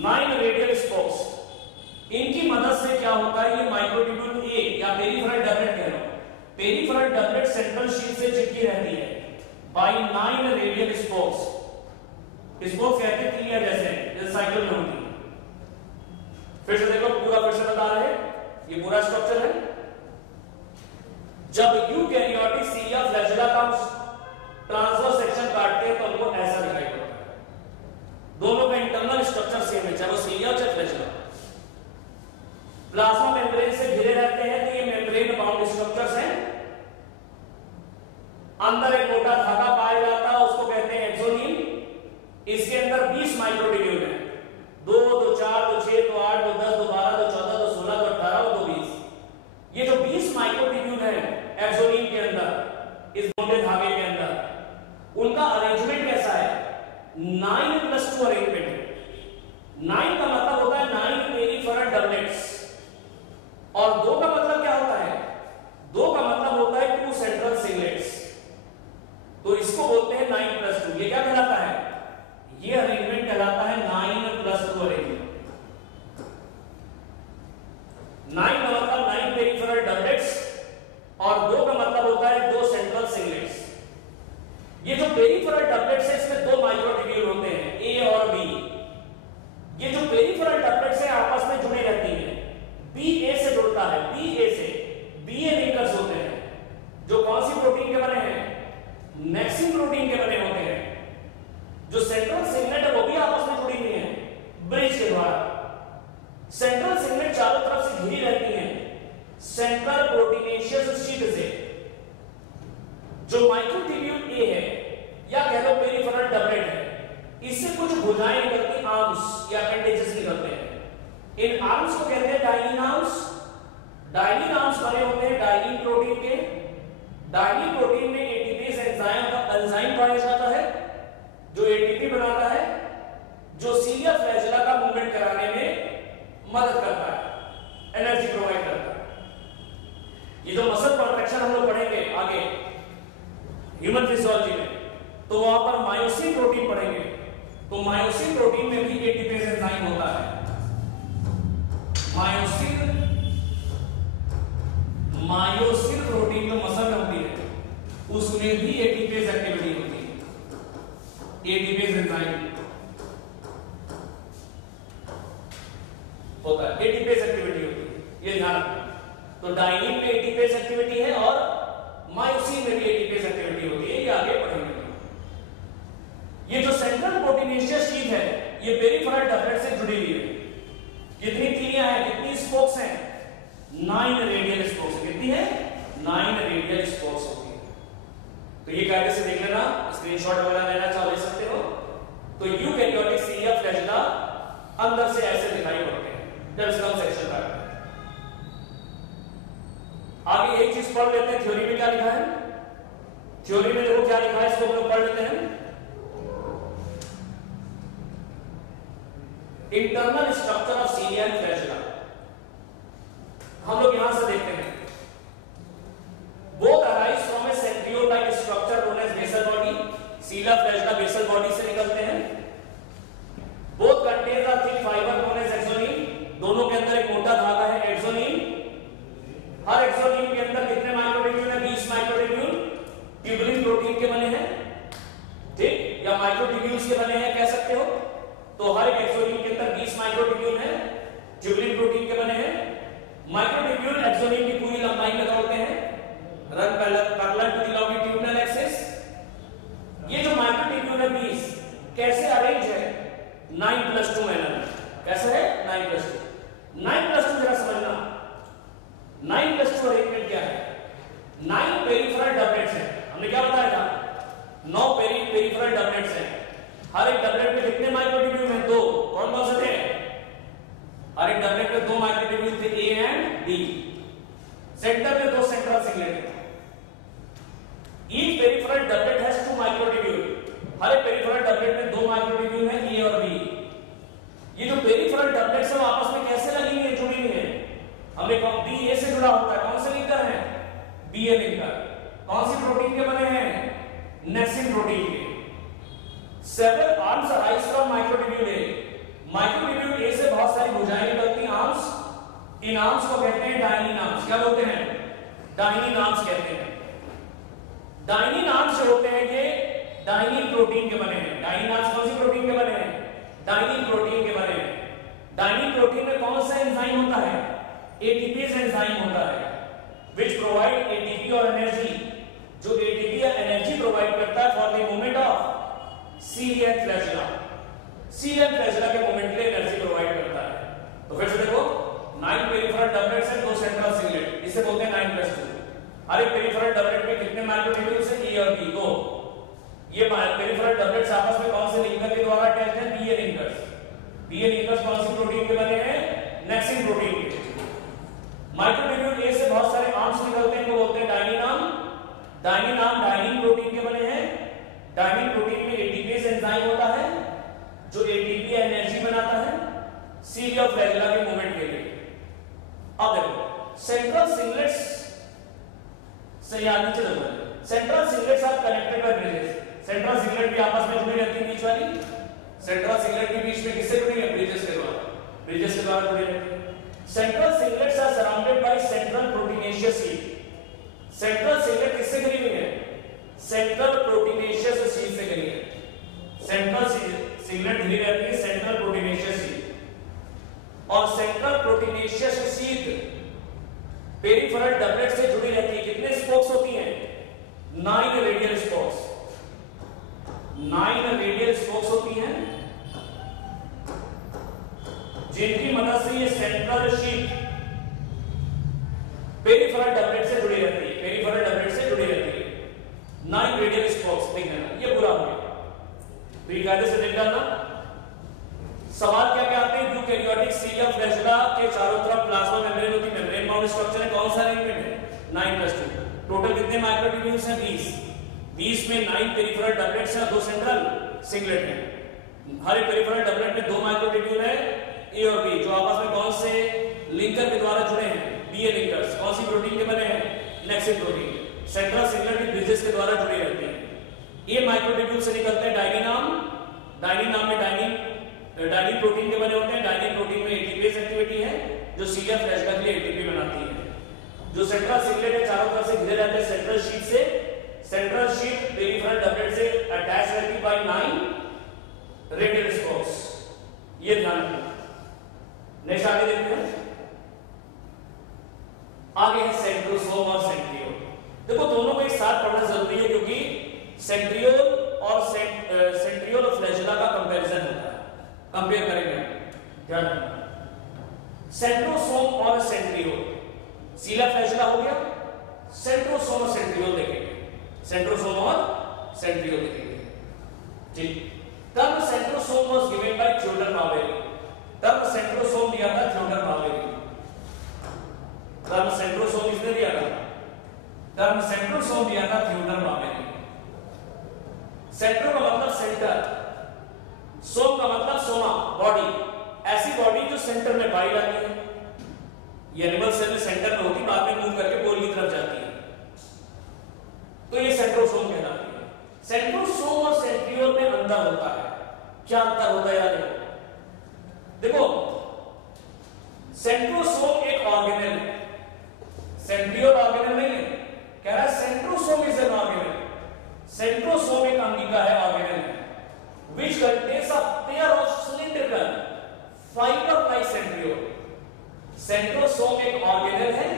9 radial spokes. इनकी मदद से क्या होता है, ये माइक्रोट्यूब्यूल ए या पेरिफेरल डबलेट कह लो, पेरिफेरल डबलेट सेंट्रल शीट से चिपकी रहती है बाय 9 रेडियल स्पोक्स। स्पोक्स कहते हैं तीलियां जैसे साइकिल में होती है। फिर से देखो, पूरा फिर से बता रहे हैं, ये पूरा स्ट्रक्चर है। जब यूकैरियोटिक सीलिया फ्लैजेला का ट्रांसवर्स सेक्शन काटते हैं तो उनको ऐसा दिखाई पड़ता है। दोनों का इंटरनल स्ट्रक्चर सेम है। है, चाहे वो सीलिया हो चाहे फ्लैजेला। प्लाज्मा मेम्ब्रेन से घिरे रहते हैं, तो ये मेम्ब्रेन बाउंड स्ट्रक्चर्स हैं। अंदर एक मोटा धागा पाया जाता है, उसको कहते हैं एक्सोनिम। इसके अंदर 20 माइक्रोट्यूब्यूल है, 2 2 4 2 6 2 8 2 10 2 12 2 14 2 16 2 18 2 20। ये जो 20 माइक्रोट्यूब्यूल है एक्सोनिम के अंदर, इस मोटे धागे के अंदर, उनका अरेंजमेंट कैसा है? 9+2 अरेंजमेंट है। 9 का मतलब होता है 9 पेरिफेरल डबलेट्स, और 2 का मतलब क्या होता है? 2 का मतलब होता है 2 सेंट्रल सिंगलेट्स। तो इसको बोलते हैं 9+2। ये क्या कहलाता है? ये अरेंजमेंट कहलाता है 9+2 अरेंजमेंट। 9 का मतलब 9 पेरिफेरल डबलेट्स, और 2 का मतलब होता है 2 सेंट्रल सिंगलेट्स। ये जो पेरिफेरल डबलेट्स है, इसमें 2 माइक्रोट्यूब्यूल होते हैं, ए और बी। ये जो पेरिफेरल डबलेट्स है आपस में जुड़ी रहती हैं। बी ए से जुड़ता है, बी ए से, बी ए लिंकर्स होते हैं, जो कौन सी प्रोटीन के बने हैं? नेक्सिन प्रोटीन के बने होते हैं। जो सेंट्रल सिग्नेट है वो भी आपस में जुड़ी हुई है ब्रिज के द्वारा। सेंट्रल सिग्नेट चारों तरफ से घिरी रहती है सेंट्रल प्रोटीनेशियस शीट से। जो माइक्रोट्यूब्यूल ए है, या कह लो पेरिफेरल डबलेट है, इससे कुछ भुजाएं निकलती, आर्म्स या अपेंडेजेस निकलते हैं। इन आर्म्स को कहते हैं डाइनिन आर्म्स। डाइनिन आर्म्स बने होते हैं डाइनिन प्रोटीन के। डाइनिन प्रोटीन में एटीपीज एंजाइम पाया जाता है, जो एटीपी बनाता है, जो सीलिया फ्लैजेला का मूवमेंट कराने में मदद करता है, एनर्जी प्रोवाइड करता है। ये जो मसल कॉन्ट्रैक्शन हम लोग पढ़ेंगे आगे ह्यूमन फिजियोलॉजी में, तो वहां पर मायोसिन प्रोटीन पढ़ेंगे। तो मायोसिन प्रोटीन में भी एटीपीज एंजाइम होता है। मायोसिन प्रोटीन जो मसल होती है, उसमें भी एटीपीज एक्टिविटी होती है। एटीपीज एंजाइम होता है, एटीपीज एक्टिविटी होती है, ये ध्यान रखना। तो डाइनिन में एटीपीज एक्टिविटी है और मायोसिन में भी एटीपीज एक्टिविटी होती है, ये आगे पढ़ेंगे। ये जो सेंट्रल प्रोटीनेशियस शीट है, ये पेरिफेरल डबलेट से जुड़ी हुई है। कितनी तीलियां हैं, कितनी स्पोक्स हैं? 9 रेडियल स्पोक्स। कितनी है? 9 रेडियल स्पोक्स होती है। तो ये कायदे से देख लेना, स्क्रीनशॉट वगैरह लेना चाहो ले सकते हो। तो यूकैरियोटिक सीलिया फ्लैजेला अंदर से ऐसे दिखाई पड़ते हैं जब इसका सेक्शन का। आगे एक चीज पढ़ लेते हैं, थ्योरी में क्या लिखा है। थ्योरी में देखो क्या लिखा है, इसको हम लोग पढ़ लेते हैं। Internal structure of cilia and flagella हम लोग यहां से देखते हैं। Both arise from a centriole like structure known as basal body. Cilia flagella basal body से निकलते हैं। Both contain a thick fibre known as axoneme. दोनों के अंदर एक मोटा धागा है एक्सोनिम। हर एक्सोनिम के अंदर कितने माइक्रोट्यूब्यूल है? 20 माइक्रोट्यूब्यूल ट्यूबुलिन प्रोटीन के बने हैं, ठीक, या माइक्रोट्यूब्यूल्स के बने हैं कह सकते हो। तो हर एक एक्सोनिम के अंदर 20 माइक्रोट्यूब्यूल है, ट्यूबुलिन प्रोटीन के बने हैं। माइक्रोट्यूब्यूल एक्सोनिम की पूरी लंबाई में दौड़ते हैं, run parallel to the longitudinal axis. ये जो माइक्रोट्यूब्यूल है 20 कैसे अरेंज है? 9+2 मैनर में। कैसे है? 9+2। 9+2 जरा समझना। 9+2 अरेंजमेंट क्या है? 9 पेरिफेरल डबलेट्स हैं। हमने क्या बताया था? 9 पेरिफेरल डबलेट्स हैं। हर एक डबलेट में कितने माइक्रोट्यूब्यूल हैं? 2। कौन कौन से थे? हर एक डबलेट में 2 माइक्रोट्यूब्यूल थे, ए एंड डी। सेंटर में 2 सेंट्रल सिग्नेट थे। Each peripheral doublet has 2 microtubule. हर एक पेरिफेरल डबलेट में 2 माइक्रोट्यूब्यूल हैं, ए और बी। ये जो पेरिफेरल डबलेट्स हैं आपस में कैसे लगी हुई है, जुड़ी हुई है? हमने कहा बी ए से जुड़ा होता है। कौन से लिंकर हैं? B A linker. कौन सी प्रोटीन के बने हैं? नेक्सिन प्रोटीन के। Several arms arise from microtubule A. Microtubule A से बहुत सारी भुजाएं निकलती हैं, आर्म्स। इन आर्म्स को कहते हैं डाइनिन आर्म्स। क्या बोलते हैं? डाइनिन आर्म्स कहते हैं। डाइनिन आर्म्स जो होते हैं ये डाइनिन प्रोटीन के बने हैं। डाइनिन आर्म्स कौन सी प्रोटीन के बने हैं? डाइनिन प्रोटीन के बने हैं। डाइनिन प्रोटीन में कौन सा एंजाइम होता है? एटीपीज एंजाइम होता है, which provide ATP और एनर्जी। जो एटीपी या एनर्जी प्रोवाइड करता है for the movement of cilia flagella. Cilia flagella के मूवमेंट के लिए एनर्जी प्रोवाइड करता है। तो फिर से देखो 9 पेरिफेरल डबलेट्स हैं, 2 सेंट्रल सिंगलेट, इसे बोलते हैं 9+2। हर एक पेरिफेरल डबलेट में कितने माइक्रोट्यूब्यूल्स हैं? ए और बी, 2। ये पेरिफेरल डबलेट्स आपस में कौन से लिंकर के द्वारा अटैच्ड हैं? बी ए लिंकर्स। बी ए लिंकर्स कौन सी प्रोटीन के बने हैं? नेक्सिन प्रोटीन के। माइक्रोट्यूब्यूल ए से बहुत सारे आर्म्स निकलते हैं, इनको बोलते हैं डायनीन। डायनीन डायनीन प्रोटीन के बने हैं। डायनीन प्रोटीन में एटीपीज एंजाइम होता है जो एटीपी एनर्जी बनाता है सीलिया और फ्लैगेला के मूवमेंट के लिए। अब देखो सेंट्रल सिंगलेट्स से याद नीचे देखो, central singlets are connected by bridges. Central singlet भी आपस में जुड़ी रहती है, बीच वाली सेंट्रल सिंगलेट के बीच में किससे जुड़ी है? ब्रिजेस के द्वारा, ब्रिजेस के द्वारा जुड़ी रहती है। Central singlets are surrounded by central proteinaceous sheath. Central singlet किससे घिरी हुई है? सेंट्रल प्रोटीनेशियस शीट से घिरी है। सेंट्रल सिंगलेट घिरी रहती है सेंट्रल प्रोटीनेशियस शीट, और central proteinaceous sheet peripheral doublet से जुड़ी रहती है। कितने स्पोक्स होती हैं? 9 रेडियल स्पोक्स। 9 रेडियल स्पोक्स होती हैं जिनकी मदद से ये सेंट्रल शीट पेरिफेरल डबलेट से जुड़ी रहती है। पेरिफेरल डबलेट से जुड़ी रहती है 9 रेडियल स्पोक्स। देख लेना, ये पूरा हो गया। तो ये कायदे से देख डालना। सवाल क्या क्या आते हैं? यूकैरियोटिक सीलिया फ्लैगेला के चारों तरफ प्लाज्मा मेम्ब्रेन होती है। मेम्ब्रेन बाउंड स्ट्रक्चर है, कौन सा अरेंजमेंट है? 9+2। टोटल कितने माइक्रोट्यूब्यूल्स हैं? 20। 20 में 9 पेरिफेरल डबलेट्स हैं, 2 सेंट्रल सिंगलेट हैं। हर एक पेरिफेरल डबलेट में 2 माइक्रोट्यूब्यूल है ए और बी, जो आपस में कौन से लिंकर के द्वारा जुड़े हैं? बी ए लिंकर्स। कौन सी प्रोटीन के बने हैं? Nexin protein. सेंट्रल सिंगलेट की ब्रिजेस के द्वारा जुड़ी रहती है। ये माइक्रोट्यूब्यूल से निकलते हैं डायनीन। डायनीन में डायनीन प्रोटीन के बने होते हैं। डायनीन प्रोटीन में एटीपीज एक्टिविटी है जो सीलिया फ्लैगेला के लिए एटीपी बनाती है। जो सेंट्रल सिंगलेट है चारों तरफ से घिरे रहते हैं सेंट्रल शीट से। सेंट्रल शीट पेरिफेरल डबलेट से अटैच रहती बाय 9 रेडियल स्पोक्स। ये ध्यान रखना। नेक्स्ट आगे देखते हैं। आगे है सेंट्रोसोम और सेंट्रियोल। देखो दोनों को एक साथ पढ़ना जरूरी है क्योंकि सेंट्रियोल और सेंट्रियोल और फ्लैगेला का कंपैरिजन होता है, कंपेयर करेंगे। ध्यान रखना, सेंट्रोसोम और सेंट्रियोल। सीलिया फ्लैगेला हो गया, सेंट्रोसोम और सेंट्रियोल देखेंगे। सेंट्रोसोम और सेंट्रियोल देखेंगे। ठीक, term centrosome was given by Theodor Boveri. Term centrosome दिया था थियोडर मावेरी। टर्म सेंट्रोसोम किसने दिया था? टर्म सेंट्रोसोम दिया था थियोडर मावेरी। सेंट्रो का मतलब सेंटर, सोम का मतलब सोमा, बॉडी। ऐसी बॉडी जो सेंटर में पाई जाती है। ये एनिमल सेल में सेंटर में होती, बाद में मूव करके पोल की तरफ जाती है, तो ये सेंट्रोसोम कहलाती है। सेंट्रोसोम और सेंट्रियोल में अंतर होता है। क्या अंतर होता है यार? देखो सेंट्रोसोम एक ऑर्गेनेल है, सेंट्रियोल ऑर्गेनेल नहीं है। कह रहा है centrosome is an organelle. Centrosome एक अंगिका है, ऑर्गेनेल है, which contains a pair of cylindrical fiber like centriole। Centrosome एक ऑर्गेनेल है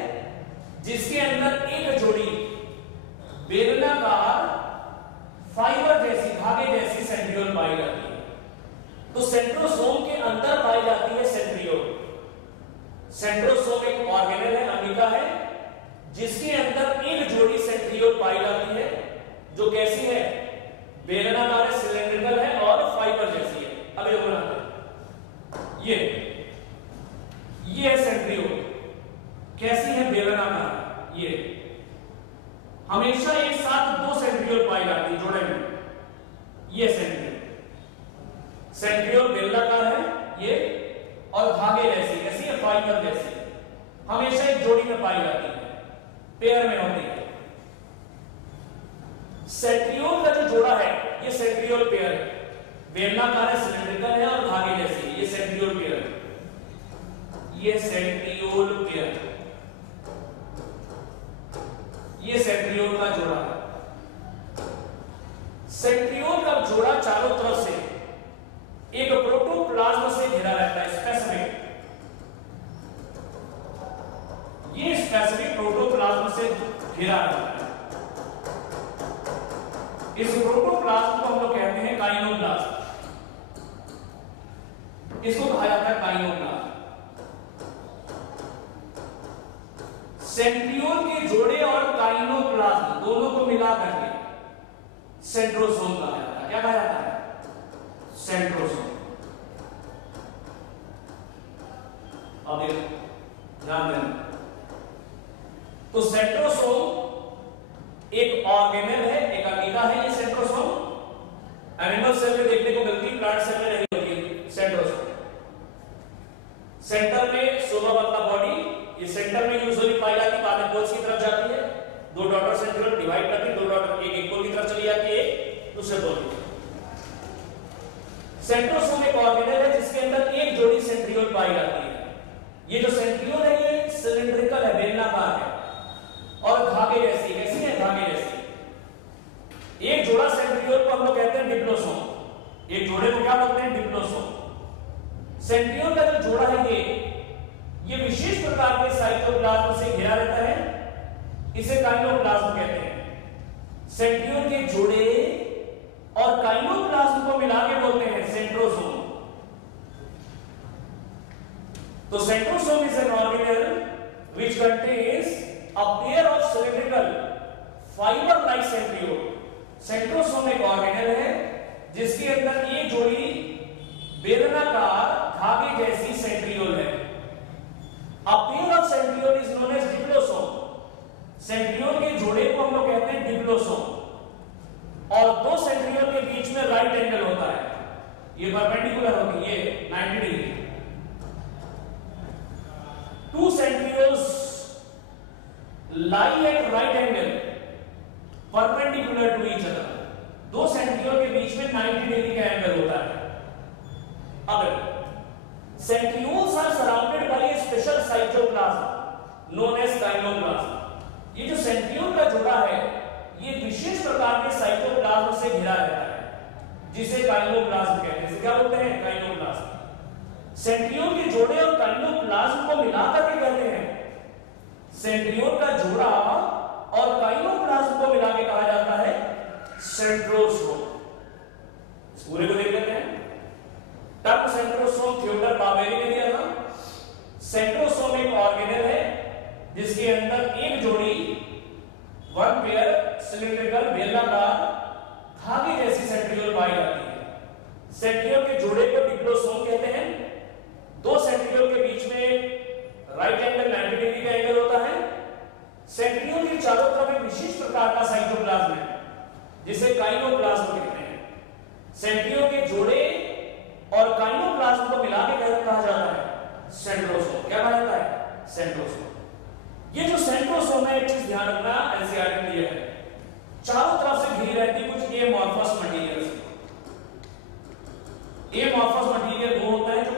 जिसके अंदर एक जोड़ी बेलनाकार फाइबर जैसी, धागे जैसी सेंट्रियोल पाई जाती है। तो सेंट्रोसोम के अंदर पाई जाती है सेंट्रियोल। सेंट्रोसोम एक ऑर्गेनेल है, अंगिका है, जिसके अंदर एक जोड़ी सेंट्रियोल पाई जाती है जो कैसी है? बेलनाकार है, सिलेंड्रिकल है और फाइबर जैसी है। अब ये बनाते हैं, ये है सेंट्रियोल। कैसी है? बेलनाकार। ये हमेशा एक साथ 2 सेंट्रियोल पाई जाती है जोड़े में। ये सेंट्रियोल बेलनाकार है ये, और धागे जैसी, कैसी है? फाइबर जैसी, हमेशा एक जोड़ी में पाई जाती है, पेयर में होती है। सेंट्रियोल का जो जोड़ा है ये सेंट्रियोल पेयर है, बेलनाकार है, सिलेंड्रिकल है और धागे जैसी है। ये सेंट्रियोल पेयर है, ये सेंट्रियोल पेयर, ये सेंट्रियोल का जोड़ा है। सेंट्रियोल का जोड़ा चारों तरफ से एक प्रोटोप्लाज्म से घिरा रहता है, स्पेसिफिक। ये स्पेसिफिक प्रोटोप्लाज्म से घिरा रहता है। इस प्रोटोप्लाज्म को हम लोग कहते हैं काइनोप्लाज्म। इसको कहा जाता है सेंट्रोसोम कहा जाता है। क्या कहा जाता है? सेंट्रोसोम। अब देखो ध्यान देना, तो सेंट्रोसोम एक ऑर्गेनेल है, एक अंगिका है ये सेंट्रोसोम। एनिमल सेल में देखने को मिलती, प्लांट सेल में नहीं होती सेंट्रोसोम। सेंटर में शोभा बंगला बॉडी, ये सेंटर में यूजुअली पाई जाती, बाद में पोल्स की तरफ जाती है, दो डॉटर सेंट्रियोल डिवाइड करती, दो डॉटर एक पोल की तरफ चली जाती है, दूसरे पोल की। सेंट्रोसोम एक ऑर्गेनेल है जिसके अंदर एक जोड़ी सेंट्रियोल पाई जाती है। ये जो सेंट्रियोल है ये सिलिंड्रिकल है, बेलनाकार है और धागे जैसी, कैसी है? धागे जैसी। एक जोड़ा सेंट्रियोल को हम लोग कहते हैं डिप्लोसोम। एक जोड़े को क्या बोलते हैं? डिप्लोसोम। सेंट्रियोल का जो जोड़ा है ये विशेष प्रकार के साइटोप्लाज्म से घिरा रहता है, इसे काइनोप्लाज्म कहते हैं। सेंट्रियोल के जोड़े और काइनोप्लाज्म को मिला के बोलते हैं सेंट्रोसोम। तो centrosome is an organelle which contains a pair of cylindrical fiber like centriole। Centrosome एक ऑर्गेनेल है जिसके अंदर एक जोड़ी बेलनाकार धागे जैसी सेंट्रियोल है। A pair of centriole is known as diplosome. Centriole के जोड़े को हम लोग कहते हैं डिप्लोसोम। और दो सेंट्रियोल के बीच में राइट एंगल होता है, ये परपेंडिकुलर होगी, ये 90 degree. Two centrioles lie at right angle perpendicular to each other। दो सेंट्रियोल के बीच में 90 डिग्री का एंगल होता है। अब centrioles are surrounded by a special cytoplasm known as kinoplasm. ये जो सेंट्रियोल का जोड़ा है ये विशेष प्रकार के साइटोप्लाज्म से घिरा रहता है जिसे काइनोप्लाज्म कहते हैं। क्या बोलते हैं? काइनोप्लाज्म। सेंट्रियोल के जोड़े और काइनोप्लाज्म को मिलाकर के कहते हैं सेंट्रियोल का जोड़ा और काइनोप्लाज्म को मिला के कहा जाता है सेंट्रोसोम। इस पूरे को देख लेते हैं। टर्म सेंट्रोसोम थियोडर बावेरी ने दिया था। सेंट्रोसोम एक ऑर्गेनेल है जिसके अंदर एक जोड़ी वन पेयर सिलिंड्रिकल बेलनाकार धागे जैसी सेंट्रियोल पाई जाती है। सेंट्रियोल के जोड़े को डिप्लोसोम कहते हैं। दो सेंट्रियोल के बीच में राइट एंगल 90 डिग्री का एंगल होता है। सेंट्रियोल के चारों तरफ एक विशेष प्रकार का साइटोप्लाज्म है जिसे काइनोप्लाज्म कहते हैं। सेंट्रियोल के जोड़े और काइनोप्लाज्म को मिला के कहा जाता है सेंट्रोसोम। क्या कहा जाता है? सेंट्रोसोम। ये जो सेंट्रोसोम है, एक चीज ध्यान रखना, एनसीईआरटी में दिया है, चारों तरफ से घिरी रहती कुछ एमॉर्फस मटेरियल से। एमॉर्फस मटेरियल वो होता है जो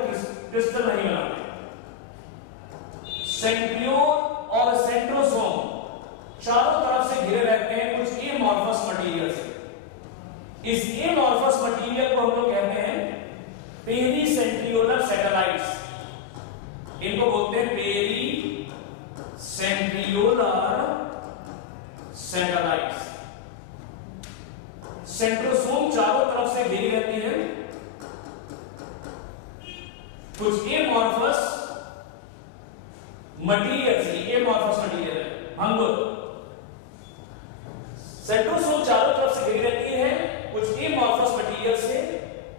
क्रिस्टल नहीं बनाते। सेंट्रियोल और सेंट्रोसोम चारों तरफ से घिरे रहते हैं कुछ एमॉर्फस मटेरियल से। इस एमॉर्फस मटेरियल को हम लोग कहते हैं पेरी सेंट्रियोलर सैटेलाइट्स। इनको बोलते हैं पेरी सेंट्रियोलर सैटेलाइट्स। सेंट्रोसोम चारों तरफ से घिरी रहती है कुछ एमॉर्फस मटेरियल से। एमॉर्फस मटेरियल है भंगुर। सेंट्रोसोम चारों तरफ से घिरी रहती है कुछ एमॉर्फस मटेरियल से।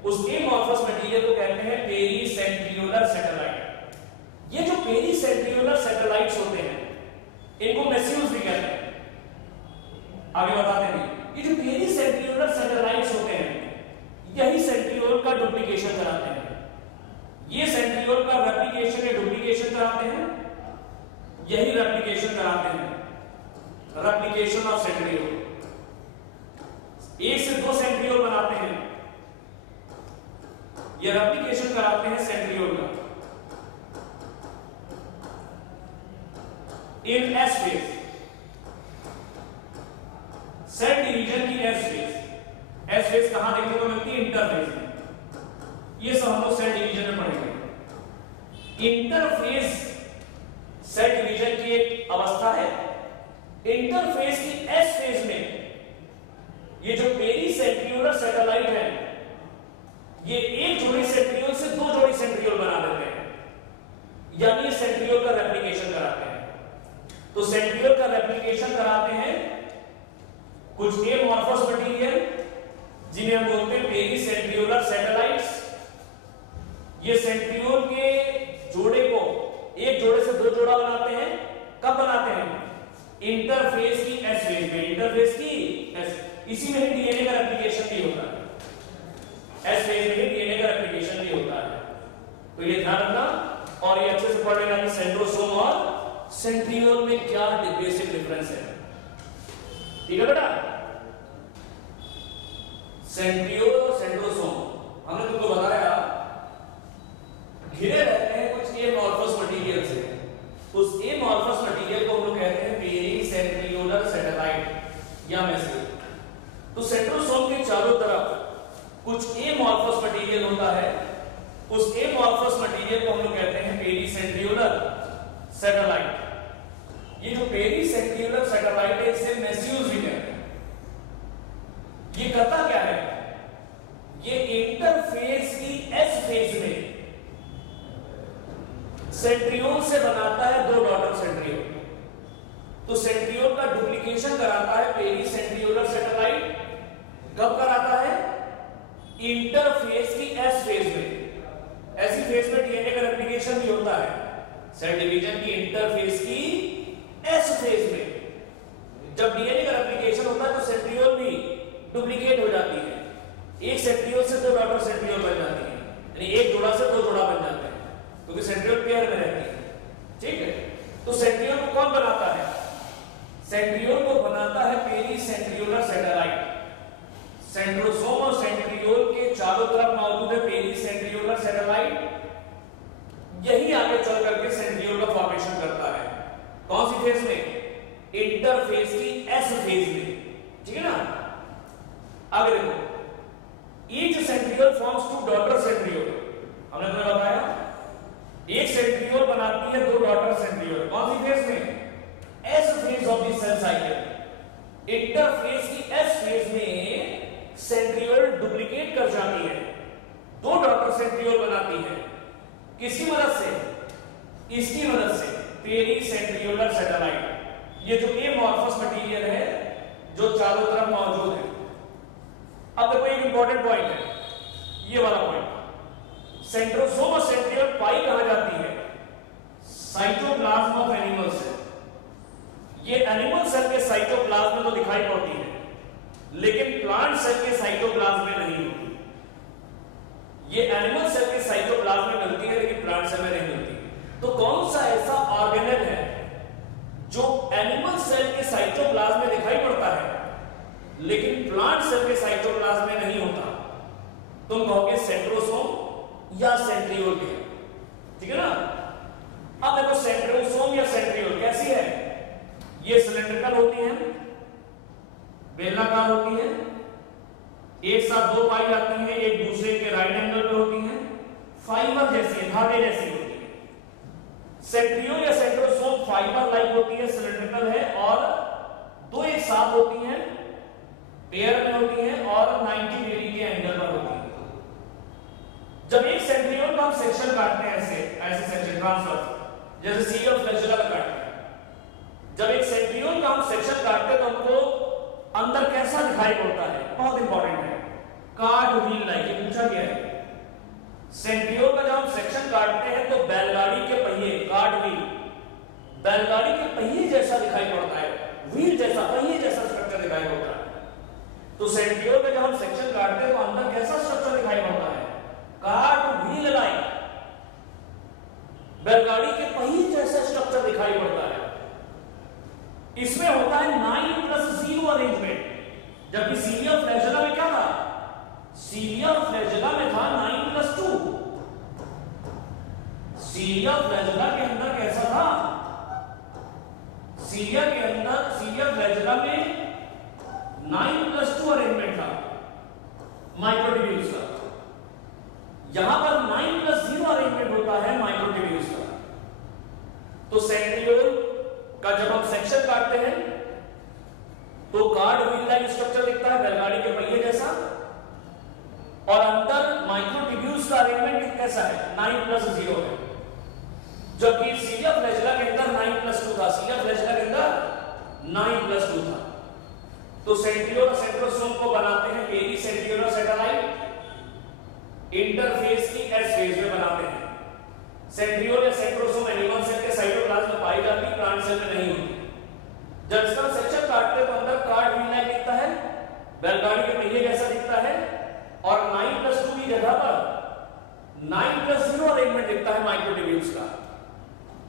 उस एमॉर्फस मटेरियल को कहते हैं पेरी सेंट्रियोलर सैटेलाइट। ये जो पेरी सेंट्रियोलर सैटेलाइट्स होते हैं इनको मेस्यूज भी कहते हैं, आगे बताते हैं। ये जो पेरी सेंट्रियोलर सैटेलाइट्स होते हैं यही सेंट्रियोल का डुप्लीकेशन कराते हैं। ये सेंट्रियोल का रेप्लिकेशन या डुप्लीकेशन कराते हैं, यही रेप्लिकेशन कराते हैं, रेप्लिकेशन ऑफ सेंट्रियोल। एक से दो सेंट्रियोल बनाते हैं, ये रेप्लिकेशन कराते हैं सेंट्रियोल का। इन एस फेज, सेल डिवीजन की एस फेज। एस फेज कहां देखने को मिलती है? इंटरफेज में। ये सब हम लोग सेल डिवीजन में पढ़ेंगे। इंटरफेज सेल डिवीजन की एक अवस्था है। इंटरफेज की एस फेज में ये जो पेरी सेंट्रियोलर सैटेलाइट है ये एक जोड़ी सेंट्रियोल से दो जोड़ी सेंट्रियोल बना देते हैं, यानी ये सेंट्रियोल का रेप्लिकेशन कराते हैं। तो सेंट्रियोल का रेप्लिकेशन कराते हैं कुछ एमॉर्फस मटेरियल जिन्हें हम बोलते हैं पेरीसेंट्रियोलर सैटेलाइट्स। ये सेंट्रियोल के जोड़े को एक जोड़े से दो जोड़ा बनाते हैं। कब बनाते हैं? इंटरफेस की एस फेज में। इंटरफेस की एस, इसी में ही डीएनए का रेप्लिकेशन भी होता है। एस फेज में ही डीएनए का रेप्लिकेशन भी होता है। तो ये ध्यान रखना और ये अच्छे से पढ़ लेना कि सेंट्रोसोम और सेंट्रियोल में क्या बेसिक डिफरेंस है। ठीक है बेटा? सेंट्रियोल और सेंट्रोसोम हमने तुमको बताया घिरे रहते हैं कुछ एमॉर्फस मटेरियल से। उस एमॉर्फस मटेरियल को हम लोग कहते हैं पेरीसेंट्रियोलर सैटेलाइट या मेसेज। तो सेंट्रोसोम के चारों तरफ कुछ एमॉर्फस मटेरियल होता है। उस एमॉर्फस मटेरियल को हम लोग कहते हैं पेरीसेंट्रियोलर सैटेलाइट। ये जो पेरीसेंट्रियोलर सैटेलाइट है इसे मेस्यूज भी कहते हैं। ये करता क्या है? ये इंटरफेस की एस फेज में सेंट्रियोल से बनाता है दो डॉटर सेंट्रियोल। तो सेंट्रियोल का डुप्लीकेशन कराता है पेरीसेंट्रियोलर सैटेलाइट। कब कराता है? इंटरफेस की एस फेज में। ऐसी फेज में डीएनए का रेप्लिकेशन भी होता है। सेल डिवीजन की इंटरफेस की एस फेज में जब डीएनए का रेप्लिकेशन होता है तो सेंट्रियोल भी डुप्लीकेट हो जाती है। एक सेंट्रियोल से दो डॉटर सेंट्रियोल बन जाती है, यानी एक जोड़ा से दो जोड़ा बन जाते हैं क्योंकि सेंट्रियोल पेयर में रहती है। ठीक है? तो सेंट्रियोल को कौन बनाता है? सेंट्रियोल को बनाता है पेरीसेंट्रियोलर सैटेलाइट। सेंट्रोसोम और सेंट्रियोल के चारों तरफ मौजूद है पेरीसेंट्रियोलर सैटेलाइट। यही आगे चल करके सेंट्रियोल का फॉर्मेशन करता है। कौन सी फेज में? इंटरफेस की एस फेज में। ठीक है ना? आगे देखो, each centriole forms two daughter centriole. हमने तुम्हें बताया एक सेंट्रियोल बनाती है दो डॉटर सेंट्रियोल। कौन सी फेज में? S phase of the cell cycle. Interphase की एस फेज में सेंट्रियोल डुप्लीकेट कर जाती है, दो डॉटर सेंट्रियोल बनाती है। किसकी मदद से? इसकी मदद से, पेरीसेंट्रियोलर सैटेलाइट। ये जो एमॉर्फस मटेरियल है जो चारों तरफ मौजूद है। अब देखो एक इंपॉर्टेंट पॉइंट है, ये वाला पॉइंट। सेंट्रोसोम और सेंट्रियोल पाई कहां जाती है? Cytoplasm of animal cell. ये एनिमल सेल के साइटोप्लाज्म में तो दिखाई पड़ती है लेकिन प्लांट सेल के साइटोप्लाज्म में नहीं होती। ये एनिमल सेल के साइटोप्लाज्म में मिलती है लेकिन प्लांट सेल में नहीं मिलती। तो कौन सा ऐसा ऑर्गेनेल है जो एनिमल सेल के साइटोप्लाज्म में दिखाई पड़ता है लेकिन प्लांट सेल के साइटोप्लाज्म में नहीं होता? तुम कहोगे सेंट्रोसोम या सेंट्रियोल के। ठीक है ना? अब देखो सेंट्रोसोम या सेंट्रियोल कैसी है? ये सिलेंड्रिकल होती है, बेलनाकार होती है, एक साथ दो पाई जाती हैं, एक दूसरे के राइट एंगल पे होती हैं, फाइबर जैसी, धागे जैसी होती है। सेंट्रियोल या सेंट्रोसोम फाइबर लाइक होती है, सिलेंड्रिकल है और दो एक साथ होती हैं, पेयर में होती हैं और 90 डिग्री के एंगल पर होती हैं। जब एक सेंट्रियोल का हम सेक्शन काटते हैं ऐसे सेक्शन ट्रांसफर जैसे सीरियल फ्लैजेला का काटते हैं, जब एक सेंट्रियोल का हम सेक्शन काटते हैं तो हमको अंदर कैसा दिखाई पड़ता है? बहुत इंपॉर्टेंट है, कार्ड व्हील लाइक। ये पूछा गया है। सेंट्रियोल का जब हम सेक्शन काटते हैं तो बैलगाड़ी के पहिए, कार्ड व्हील, बैलगाड़ी के पहिए जैसा दिखाई पड़ता है, व्हील जैसा, पहिए जैसा स्ट्रक्चर दिखाई पड़ता है। तो सेंट्रियोल का जब हम सेक्शन काटते हैं तो अंदर कैसा स्ट्रक्चर दिखाई पड़ता है? कार्ड व्हील लाइक, बैलगाड़ी के पहिए जैसा स्ट्रक्चर दिखाई पड़ता है। इसमें होता है 9+0 अरेंजमेंट, जबकि सीरियल फ्लैजेला में क्या था? सीरियल फ्लैजेला में था 9+2। सीरियल फ्लैजेला के अंदर कैसा था? सीरियल फ्लैजेला में 9+2 अरेंजमेंट था माइक्रोट्यूब्यूल्स का। यहां पर 9+0 अरेंजमेंट होता है माइक्रोट्यूब्यूल्स का। तो सेंट्रियोल का जब हम सेक्शन काटते हैं तो कार्ड व्हील लाइक स्ट्रक्चर दिखता है, बैलगाड़ी के पहिए जैसा, और अंदर माइक्रोट्यूब्यूल्स का अरेंजमेंट कैसा है? 9+0 है। जबकि सीरियल फ्लैजेला के अंदर 9+2 था, सीरियल फ्लैजेला के अंदर 9+2 था। तो सेंट्रियोल और सेंट्रोसोम को बनाते हैं पेरी सेंट्रियोल और सैटेलाइट, इंटरफेस की एस फेज में बनाते हैं। सेंट्रियोल या सेंट्रोसोम एनिमल सेल के साइटोप्लाज्म में पाई जाती है, प्लांट सेल में नहीं होती। जब इसका सेक्शन काटते हैं तो अंदर कार्ड व्हील लाइक दिखता है, बैलगाड़ी के पहिए जैसा दिखता है, और 9+2 की जगह पर 9+0 अरेंजमेंट दिखता है माइक्रोट्यूब्यूल्स का।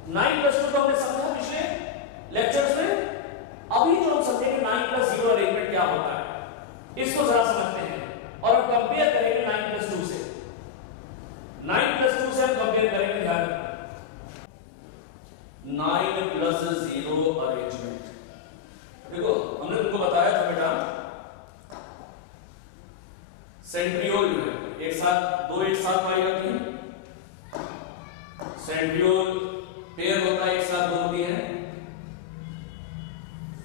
9+2 तो हमने समझा पिछले लेक्चर्स में। अभी जो हम समझेंगे 9+0 अरेंजमेंट क्या होता है, इसको जरा समझते हैं और हम कंपेयर करेंगे 9+2 से। 9+2 से हम कंपेयर करेंगे, ध्यान रखना 9+0 अरेंजमेंट। देखो हमने तुमको बताया था बेटा, सेंट्रियोल जो है एक साथ पाई जाती है, सेंट्रियोल पेयर होता है, एक साथ दो होती है,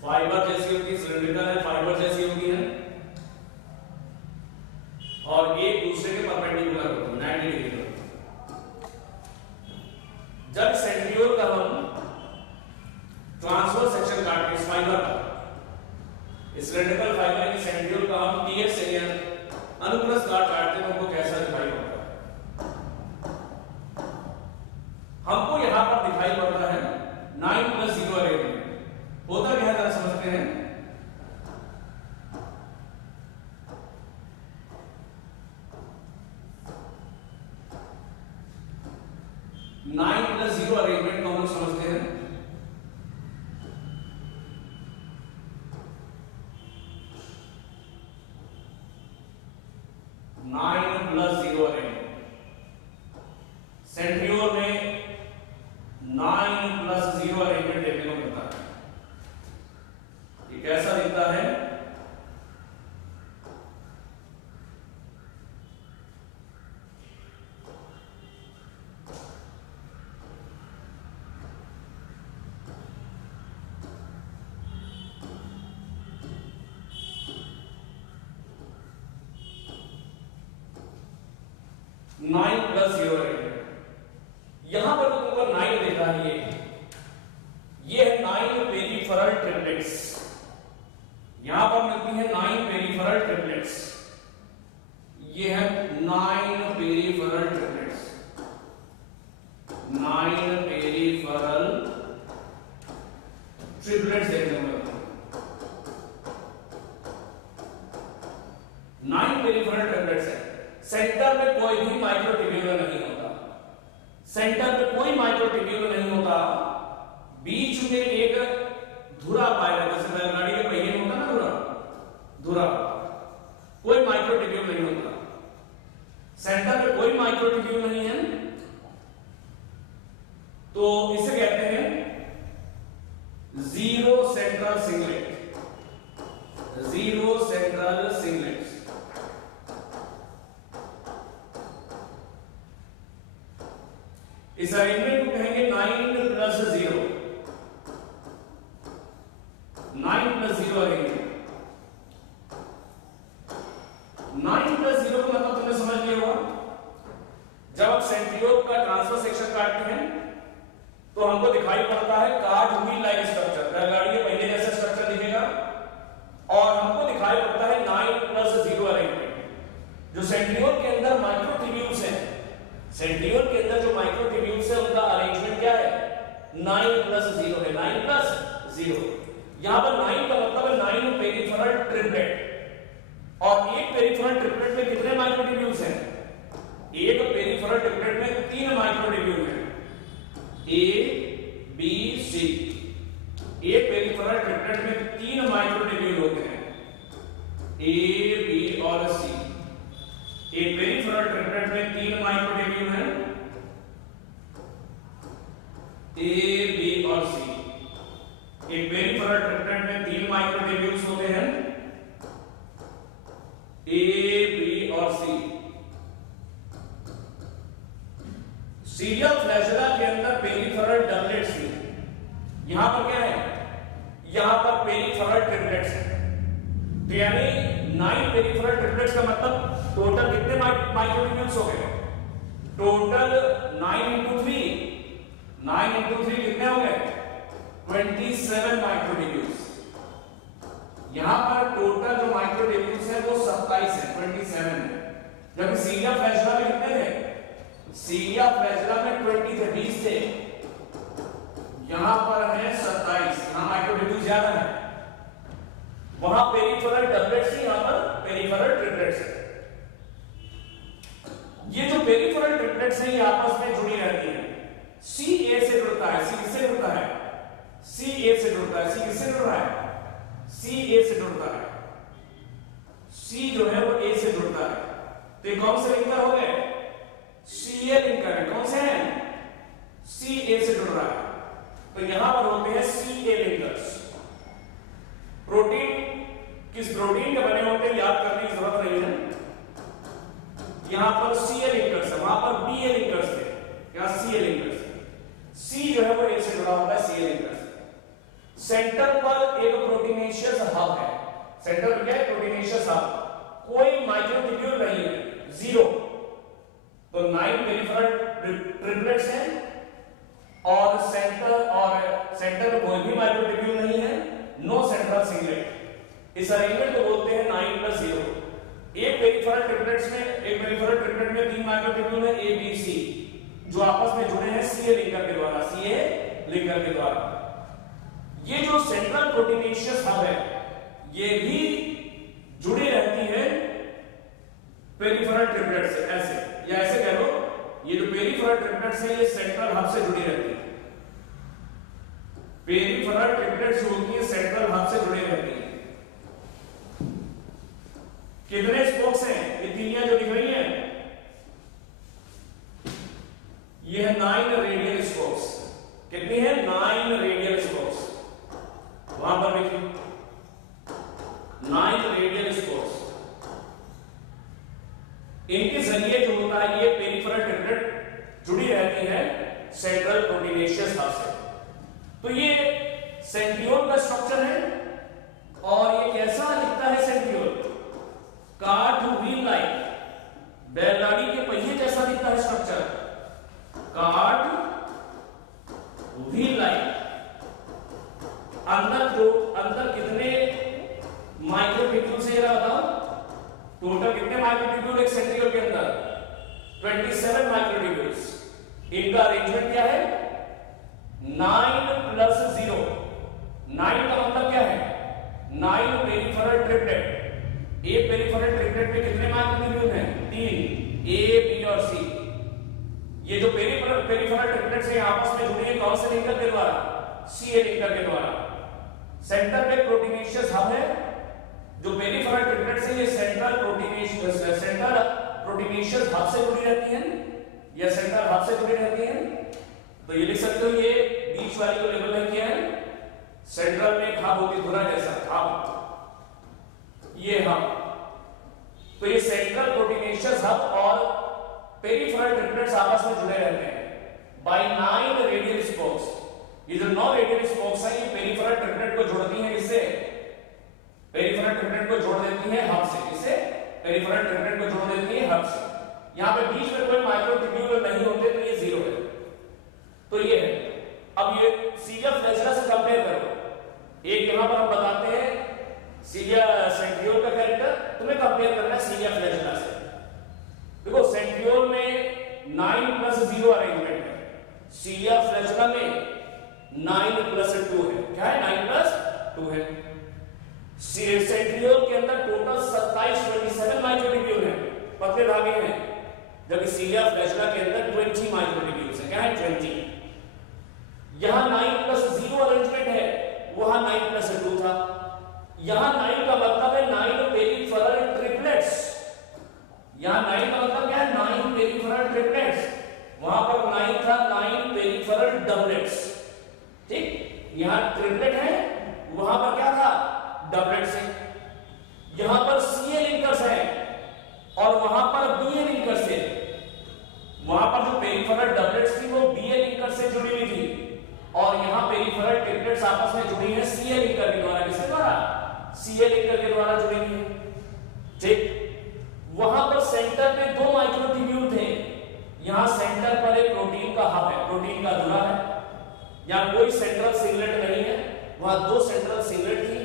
फाइबर जैसी होती है, सिलिंड्रिकल है, फाइबर जैसी होती है, और एक दूसरे के परपेंडिकुलर होती है, 90 डिग्री पर। जब सेंट्रियोल का हम ट्रांसवर्स सेक्शन काटते हैं इस फाइबर का, सिलिंड्रिकल फाइबर की सेंट्रियोल का हम टीएस सेक्शन अनुप्रस्थ काटते हैं, हमको कैसा दिखाई पड़ता है? हमको यहां पर दिखाई पड़ता है 9+0 अरेंजमेंट। होता क्या है जरा समझते हैं। 9+0 अरेंजमेंट को हम लोग समझते हैं। सेंट्रियोल में 9+0 अरेंजमेंट देखने को मिलता है। ये कैसा दिखता है? नाइन प्लस 0 यहां पर तो तुमको 9 दिख रहा है। ये है 9 पेरिफेरल ट्रिपलेट्स। यहां पर मिलती है 9 पेरिफेरल ट्रिपलेट्स। ये है 9 पेरिफेरल ट्रिपलेट्स। 9 पेरिफेरल ट्रिपलेट्स देखने को मिलते हैं। 9 पेरिफेरल ट्रिपलेट्स है। सेंटर में कोई भी माइक्रोट्यूब्यूल नहीं होता। सेंटर में कोई माइक्रोट्यूब्यूल नहीं होता। बीच में एक धुरा पाएगा, जैसे बैलगाड़ी के पहिए में होता ना धुरा, कोई माइक्रोट्यूब्यूल नहीं होता। सेंटर में कोई माइक्रोट्यूब्यूल नहीं है, तो इसे कहते हैं zero central singlet. Zero central singlet. इस अरेंजमेंट को कहेंगे 9+0। 9+0 अरेंजमेंट। 9+0 का मतलब तुमने समझ लिया होगा। जब आप सेंट्रियोल का ट्रांसफर सेक्शन काटते हैं तो हमको दिखाई पड़ता है कार्ड व्हील लाइक स्ट्रक्चर, बैलगाड़ी के पहिए जैसा स्ट्रक्चर दिखेगा, और हमको दिखाई पड़ता है 9+0 अरेंजमेंट। जो सेंट्रियोल के अंदर माइक्रोट्यूब्यूल्स हैं, सेंट्रियोल के अंदर जो माइक्रोट्यूब्यूल्स है उनका अरेंजमेंट क्या है? 9+0 है। 9+0। यहां पर 9 का मतलब है 9 पेरिफेरल ट्रिपलेट। और एक पेरिफेरल ट्रिपलेट में कितने माइक्रोट्यूब्यूल्स हैं? एक पेरिफेरल ट्रिपलेट में 3 माइक्रोट्यूब्यूल हैं, ए बी सी। एक पेरिफेरल ट्रिपलेट में 3 माइक्रोट्यूब्यूल होते हैं, ए बी और सी। एक पेरिफेरल ट्रिपलेट में 3 माइक्रोट्यूब्यूल हैं, ए बी और सी। एक पेरिफेरल ट्रिपलेट में 3 माइक्रोट्यूब्यूल्स होते हैं, ए बी और सी। सीरियल फ्लैजेला के अंदर पेरिफेरल डबलेट्स हैं। यहां पर क्या है? यहां पर पेरिफेरल ट्रिपलेट्स हैं। तो यानी 9 पेरिफेरल ट्रिपलेट्स का मतलब टोटल कितने माइक्रोट्यूब्यूल्स हो गए? Total 9 into 3। 9 into 3 कितने हो गए? 27 माइक्रोट्यूब्यूल्स। यहां पर टोटल जो माइक्रोट्यूब्यूल्स है वो 27 है, 27 है, जबकि सीलिया फ्लैजेला में कितने थे? सीलिया फ्लैजेला में 20 थे, 20 थे, यहां पर है 27, यहां माइक्रोट्यूब्यूल्स ज्यादा है, वहां पेरिफेरल डबलेट्स है, यहां पर पेरिफेरल ट्रिपलेट्स है। ये जो पेरिफेरल ट्रिपलेट्स है ये आपस में जुड़ी रहती है, सी ए से जुड़ता है, सी किससे जुड़ता है? सी ए से जुड़ता है, सी किससे जुड़ रहा है? सी ए से जुड़ता है, सी जो है वो ए से जुड़ता है, तो ये कौन से लिंकर हो गए? सी ए लिंकर है, कौन से हैं? सी ए से जुड़ रहा है, तो यहां पर होते हैं सी ए लिंकर्स। प्रोटीन किस प्रोटीन के बने होते हैं याद करने की जरूरत नहीं है, यहां पर सी ए लिंकर्स है, वहां पर बी ए लिंकर्स थे, यहां सी ए लिंकर्स, सी जो है वो ए से जुड़ा होता है, सी ए लिंकर्स। सेंटर पर एक प्रोटीनेशियस हब है, सेंटर पर क्या है? प्रोटीनेशियस हब, कोई माइक्रोट्यूब्यूल नहीं है, जीरो, तो 9 पेरिफेरल ट्रिपलेट्स हैं और सेंटर में कोई भी माइक्रोट्यूब्यूल नहीं है, नो सेंट्रल सिंगलेट। इस अरेंजमेंट को बोलते हैं 9+0। एक पेरिफेरल ट्रिपलेट्स में, एक पेरिफेरल ट्रिपलेट में 3 माइक्रोट्यूब्यूल है ए बी सी, जो आपस में जुड़े हैं सी ए लिंकर के द्वारा, सी ए लिंकर के द्वारा। ये जो सेंट्रल प्रोटीनेशियस हब है ये भी जुड़ी रहती है पेरिफेरल ट्रिपलेट से, ऐसे या ऐसे कह लो, ये जो पेरिफेरल ट्रिपलेट्स है ये सेंट्रल हब से जुड़ी रहती है, पेरिफेरल ट्रिपलेट्स जो होती है सेंट्रल हब से जुड़ी रहती है। कितने स्पोक्स हैं? ये तीनियां जो दिख रही हैं ये है 9 रेडियल स्पोक्स। कितनी है? 9 रेडियल स्पोक्स, वहां पर देखिए 9 रेडियल स्पोक्स। इनके जरिए जो होता है ये पेरिफेरल ट्रिपलेट जुड़ी रहती है सेंट्रल प्रोटीनेशियस हब से। तो ये सेंट्रियोल का स्ट्रक्चर है, और ये कैसा दिखता है सेंट्रियोल? कार्ड व्हील लाइक, बैलगाड़ी के पहिए जैसा दिखता है स्ट्रक्चर, कार्ड व्हील लाइक। अंदर कितने माइक्रोट्यूब्यूल्स है बताओ? टोटल कितने माइक्रोट्यूब्यूल एक सेंट्रियोल के अंदर? 27 माइक्रोट्यूब्यूल्स। इनका अरेंजमेंट क्या है? 9+0। 9 का मतलब क्या है? 9 पेरिफेरल ट्रिपलेट। एक पेरिफेरल ट्रिपलेट में कितने माइक्रोट्यूब्यूल हैं? 3, ए बी और सी। ये जो पेरिफेरल ट्रिपलेट्स हैं आपस में जुड़े हैं कौन से लिंकर के द्वारा? सी ए लिंकर के द्वारा। सेंटर में प्रोटीनेशियस हब है, जो पेरिफेरल ट्रिपलेट्स हैं ये सेंट्रल प्रोटीनेशियस हब से जुड़ी रहती हैं या सेंट्रल हब से जुड़ी रहती हैं। तो ये लिख सकते हो, ये बीच वाली को लेबल नहीं किया है, सेंट्रल में एक हब होती धुरा जैसा हब, ये हब। तो ये सेंट्रल प्रोटीनेशियस हब और पेरिफेरल ट्रिपलेट्स आपस में जुड़े रहते हैं बाय 9 रेडियल स्पोक्स। ये जो 9 रेडियल स्पोक्स है ये पेरिफेरल ट्रिपलेट को जोड़ती हैं, इससे पेरिफेरल ट्रिपलेट को जोड़ देती है हब से, इससे पेरिफेरल ट्रिपलेट को जोड़ देती है हब से। यहां पे बीच में कोई माइक्रोट्यूब्यूल नहीं होते तो ये 0 है। तो ये है। अब ये सीलिया फ्लैजेला से कंपेयर करो। एक यहां पर हम बताते हैं सीलिया सेंट्रियोल का कैरेक्टर, तुम्हें कंपेयर करना है सीलिया फ्लैजेला से। देखो सेंट्रियोल में 9+0 अरेंजमेंट है, सीलिया फ्लैजेला में 9+2 है। क्या है? 9+2 है। सेंट्रियोल के अंदर टोटल 27 माइक्रोट्यूब्यूल है, पतले धागे हैं, जबकि सीलिया फ्लैजेला के अंदर 20 माइक्रोट्यूब्यूल्स है। क्या है? 20। यहां 9+0 अरेंजमेंट है, वहां 9+2 था। यहां 9 का मतलब है 9 पेरिफेरल ट्रिपलेट्स। यहां 9 का मतलब क्या है? 9 पेरिफेरल ट्रिपलेट्स। वहां पर 9 था 9 पेरिफेरल डबलेट्स। ठीक, यहां ट्रिपलेट है, वहां पर क्या था? डबलेट्स है। यहां पर सी ए लिंकर्स है और वहां पर बी ए लिंकर्स है। वहां पर जो पेरिफेरल डबलेट्स थी वो बी ए लिंकर से जुड़ी हुई थी, और यहां पेरिफेरल ट्रिपलेट्स आपस में जुड़ी है सी ए लिंकर के द्वारा। किसके द्वारा? सी ए लिंकर के द्वारा जुड़ी हुई है। ठीक, वहां पर सेंटर में 2 माइक्रोट्यूब्यूल थे, यहां सेंटर पर एक प्रोटीन का हब है, प्रोटीन का धुरा है। यहां कोई सेंट्रल सिंगलेट नहीं है, वहां 2 सेंट्रल सिंगलेट थी,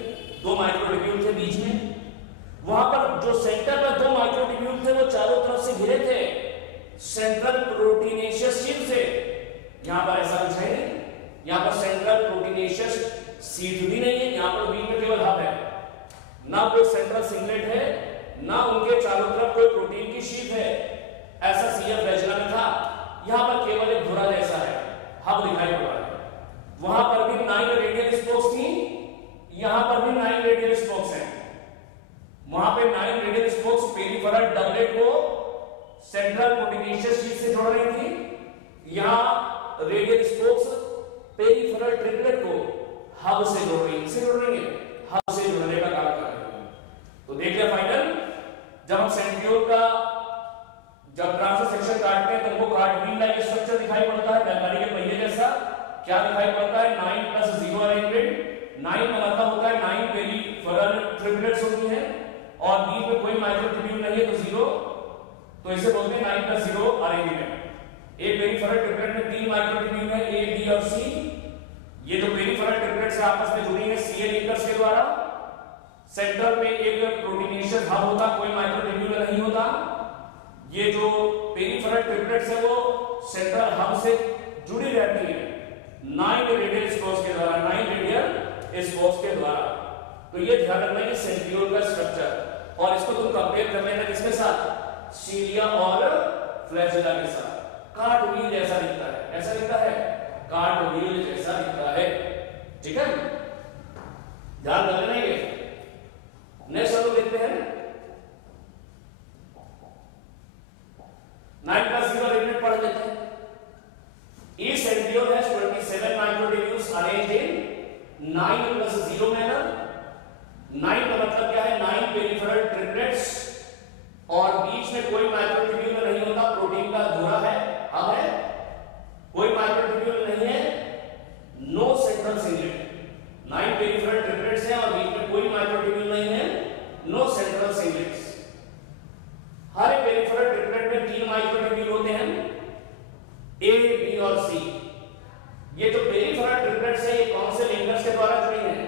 2 माइक्रोट्यूब्यूल थे बीच में, वहां पर जो सेंटर में 2 माइक्रोट्यूब्यूल थे वो चारों तरफ से घिरे थे सेंट्रल प्रोटीनेशियस शीट से। यहां पर ऐसा कुछ है नहीं, यहां पर सेंट्रल प्रोटीनेशियस शीट भी नहीं है, यहां पर बीच में केवल हब है, ना कोई सेंट्रल सिंगलेट है, ना उनके चारों तरफ कोई प्रोटीन की शीट है। ऐसा सीएफ फ्लैजेला में था। यहां पर केवल एक धुरा जैसा है, हब दिखाई पड़ रहा है। वहां पर भी 9 रेडियल स्पोक्स थी, यहां पर भी 9 रेडियल स्पोक्स हैं। वहां पे 9 रेडियल स्पोक्स पेरिफेरल डबलेट को सेंट्रल प्रोटीनेशियस शीट से जोड़ रही थी, यहां रेडियल स्पोक्स पेरिफेरल ट्रिपलेट को हब से जोड़ रही है, इसे जोड़ रही है, हब से जोड़ने का काम कर रही है। तो देख लिया फाइनल, जब हम सेंट्रियोल का जब ट्रांसवर्स सेक्शन काटते हैं तो हमको कार्टवील लाइक स्ट्रक्चर दिखाई पड़ता है, बैलगाड़ी के पहिए जैसा। क्या दिखाई पड़ता है? 9 + 0 अरेंजमेंट। 9 का मतलब होता है 9 पेरिफेरल ट्रिपलेट्स होती हैं और बीच में कोई माइक्रोट्यूब्यूल नहीं है तो 0, तो इसे बोलते हैं 9 + 0 अरेंजमेंट। एक पेरिफेरल ट्रिपलेट में 3 माइक्रोट्यूब्यूल है, ए, बी और सी। ये जो पेरिफेरल ट्रिपलेट्स है आपस में जुड़ी है सीएल लिंकर्स के द्वारा। सेंटर में एक प्रोटीनेशियस हब होता, कोई माइक्रोट्यूब्यूल नहीं होता। ये जो पेरिफेरल ट्रिपलेट्स है वो सेंट्रल हब से जुड़ी रहती है 9 रेडियल स्पोक्स के द्वारा, 9 रेडियल स्पोक्स के द्वारा। तो ये ध्यान रखना है सेंट्रियोल का स्ट्रक्चर, और इसको तुम कंपेयर कर लेना किसके साथ? सीलिया और फ्लैजेला के साथ। कार्टव्हील जैसा दिखता है, ऐसा दिखता है, कार्टव्हील जैसा दिखता है। ठीक है, ध्यान रख लेना ये। नेक्स्ट हम लोग देखते हैं 9 + 0 अरेंजमेंट पढ़ लेते हैं। Each centriole has 27 microtubules arranged in 9 + 0 manner। 9 का मतलब क्या है? 9 पेरिफेरल ट्रिपलेट्स और बीच में कोई माइक्रोट्यूब्यूल नहीं होता, प्रोटीन का धुरा है, हब है, कोई माइक्रोट्यूब्यूल नहीं है, no central singlet. 9 peripheral triplets हैं और बीच में कोई माइक्रोट्यूब्यूल नहीं है, नो सेंट्रल सिंगलेट्स। हर एक पेरिफेरल ट्रिपलेट में 3 माइक्रोट्यूब्यूल होते हैं, ए, बी और सी। ये जो पेरिफेरल ट्रिपलेट्स है ये कौन से लिंकर्स के द्वारा जुड़ी हैं?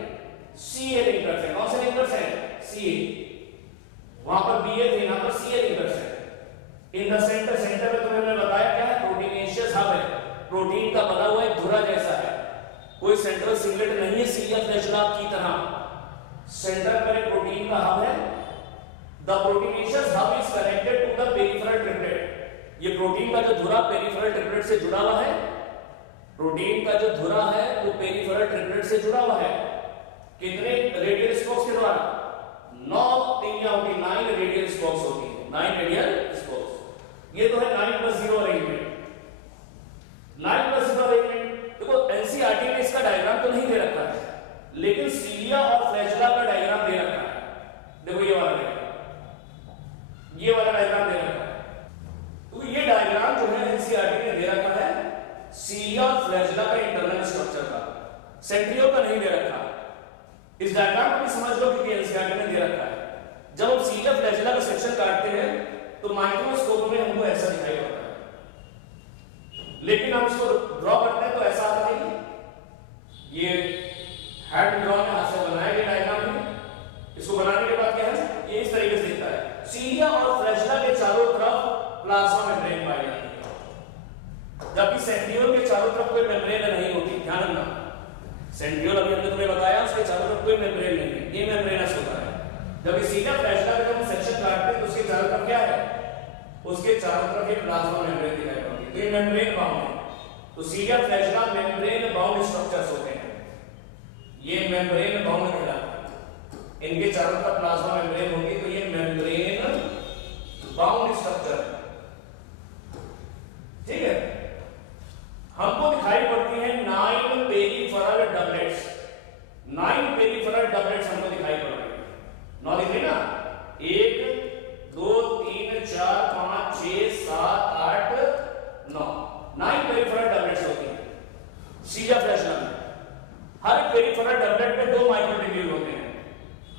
सीए लिंकर्स है। कौन से लिंकर्स हैं? सीए। वहां पर बीए थे, यहां पर सीए लिंकर्स है। इन द सेंटर, सेंटर में तुम्हें बताया क्या है? प्रोटीनेशियस हब है, प्रोटीन का बना हुआ एक धुरा जैसा है, कोई सेंट्रल सिंगलेट नहीं है सीलिया फ्लैजेला की तरह। सेंटर में प्रोटीन का हब है। The proteinaceous hub is connected to the peripheral triplet. ये प्रोटीन का जो धुरा पेरिफेरल ट्रिपलेट से जुड़ा हुआ है, प्रोटीन का जो धुरा है वो पेरिफेरल ट्रिपलेट से जुड़ा हुआ है। कितने रेडियल स्पोक्स के द्वारा? 9 तिंगियां होती, 9 रेडियल स्पोक्स होती है, 9 रेडियल स्पोक्स। ये तो है 9 + 0 अरेंजमेंट। 9 + 0 अरेंजमेंट देखो एनसीईआरटी में इसका डायग्राम तो नहीं दे रखा है, लेकिन सीलिया और फ्लैजेला का डायग्राम दे रखा है। देखो ये वाला डायग्राम, ये वाला डायग्राम दे रखा है। तो ये डायग्राम जो है एनसीईआरटी ने दे रखा है सीलिया और फ्लैजेला का इंटरनल स्ट्रक्चर का, सेंट्रियोल का नहीं दे रखा। इस डायग्राम को भी समझ लो क्योंकि एनसीईआरटी ने दे रखा है। जब हम सीलिया फ्लैजेला का सेक्शन काटते हैं तो माइक्रोस्कोप में हमको ऐसा दिखाई पड़ता है, लेकिन हम इसको ड्रॉ करते हैं तो ऐसा आता है। ये हैंड ड्रॉ में हाथ से बनाया गया डायग्राम है। इसको बनाने के बाद क्या है? ये इस तरीके से दिखता है। सीलिया और फ्लैजेला के चारों तरफ प्लाज्मा मेम्ब्रेन पाई जाती है, जबकि सेंट्रियोल के चारों तरफ कोई मेम्ब्रेन नहीं होती। ध्यान रखना, सेंट्रियोल अभी हमने तुम्हें बताया उसके चारों तरफ कोई मेम्ब्रेन नहीं है, ये मेम्ब्रेनस होता है। जबकि सीलिया फ्लैजेला का जब हम सेक्शन काटते हैं तो उसके चारों तरफ क्या है? उसके चारों तरफ एक प्लाज्मा मेम्ब्रेन दिखाई पड़ती है, तो ये मेम्ब्रेन बाउंड है। तो सीलिया फ्लैजेला मेम्ब्रेन बाउंड स्ट्रक्चर्स होते हैं, ये मेम्ब्रेन बाउंड कहलाते हैं। इनके चारों तरफ प्लाज्मा मेम्ब्रेन होगी तो ये मेम्ब्रेन बाउंड स्ट्रक्चर है। ठीक है, हमको दिखाई पड़ती है 9 पेरिफेरल डबलेट्स। 9 पेरिफेरल डबलेट्स हमको दिखाई पड़ रही है। 9 दिख रही ना? 1 2 3 4 5 6 7 8 9 9 पेरिफेरल डबलेट्स होती है सीलिया फ्लैजेला में। हर एक पेरिफेरल डबलेट में 2 माइक्रोट्यूब्यूल होते हैं।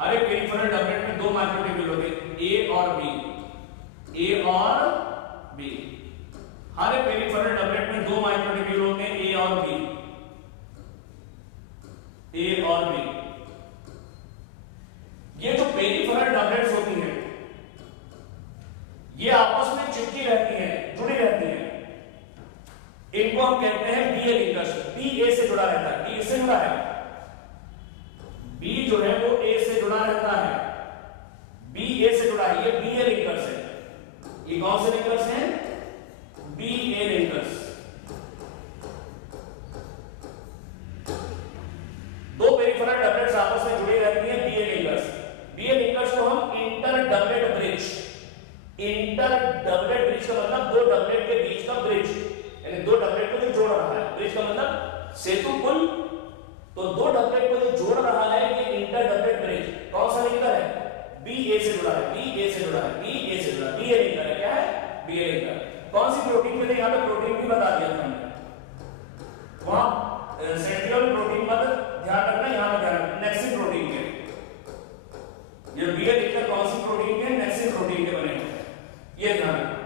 हर एक पेरिफेरल डबलेट में 2 माइक्रोट्यूब्यूल होते हैं, ए और बी, ए और बी। हर एक पेरिफेरल डबलेट में 2 माइक्रोट्यूब्यूल होते हैं, ए और बी, ए और बी। कहते हैं बी ए लिंकर्स। बी ए से जुड़ा रहता है, बी इससे जुड़ा है, बी जो है वो ए से जुड़ा रहता है, बी ए से जुड़ा है, ये बी ए लिंकर्स है। ये कौन से लिंकर्स हैं? बी ए लिंकर्स। दो पेरिफेरल डबलेट्स आपस में जुड़ी रहती हैं, बी ए लिंकर्स। बी ए लिंकर्स को हम inter doublet bridge, inter doublet bridge का मतलब दो डबलेट के बीच का ब्रिज, यानी दो डबलेट को जो जोड़ रहा है, ब्रिज का मतलब सेतु पुल, तो दो डबलेट को जो जोड़ रहा है ये इंटर डबलेट ब्रिज। कौन सा लिंकर है? बी ए से जुड़ा है, बी ए से जुड़ा है, बी ए से जुड़ा, बी ए लिंकर है। क्या है? B A linker. कौन सी प्रोटीन के लिए? यहां पे प्रोटीन भी बता दिया था हमने, वहां सेंट्रियोल प्रोटीन मत ध्यान रखना, यहां पे ध्यान रखना, नेक्सिन प्रोटीन के। ये बी ए लिंकर कौन सी प्रोटीन के? नेक्सिन प्रोटीन के बने हैं, ये ध्यान रखना।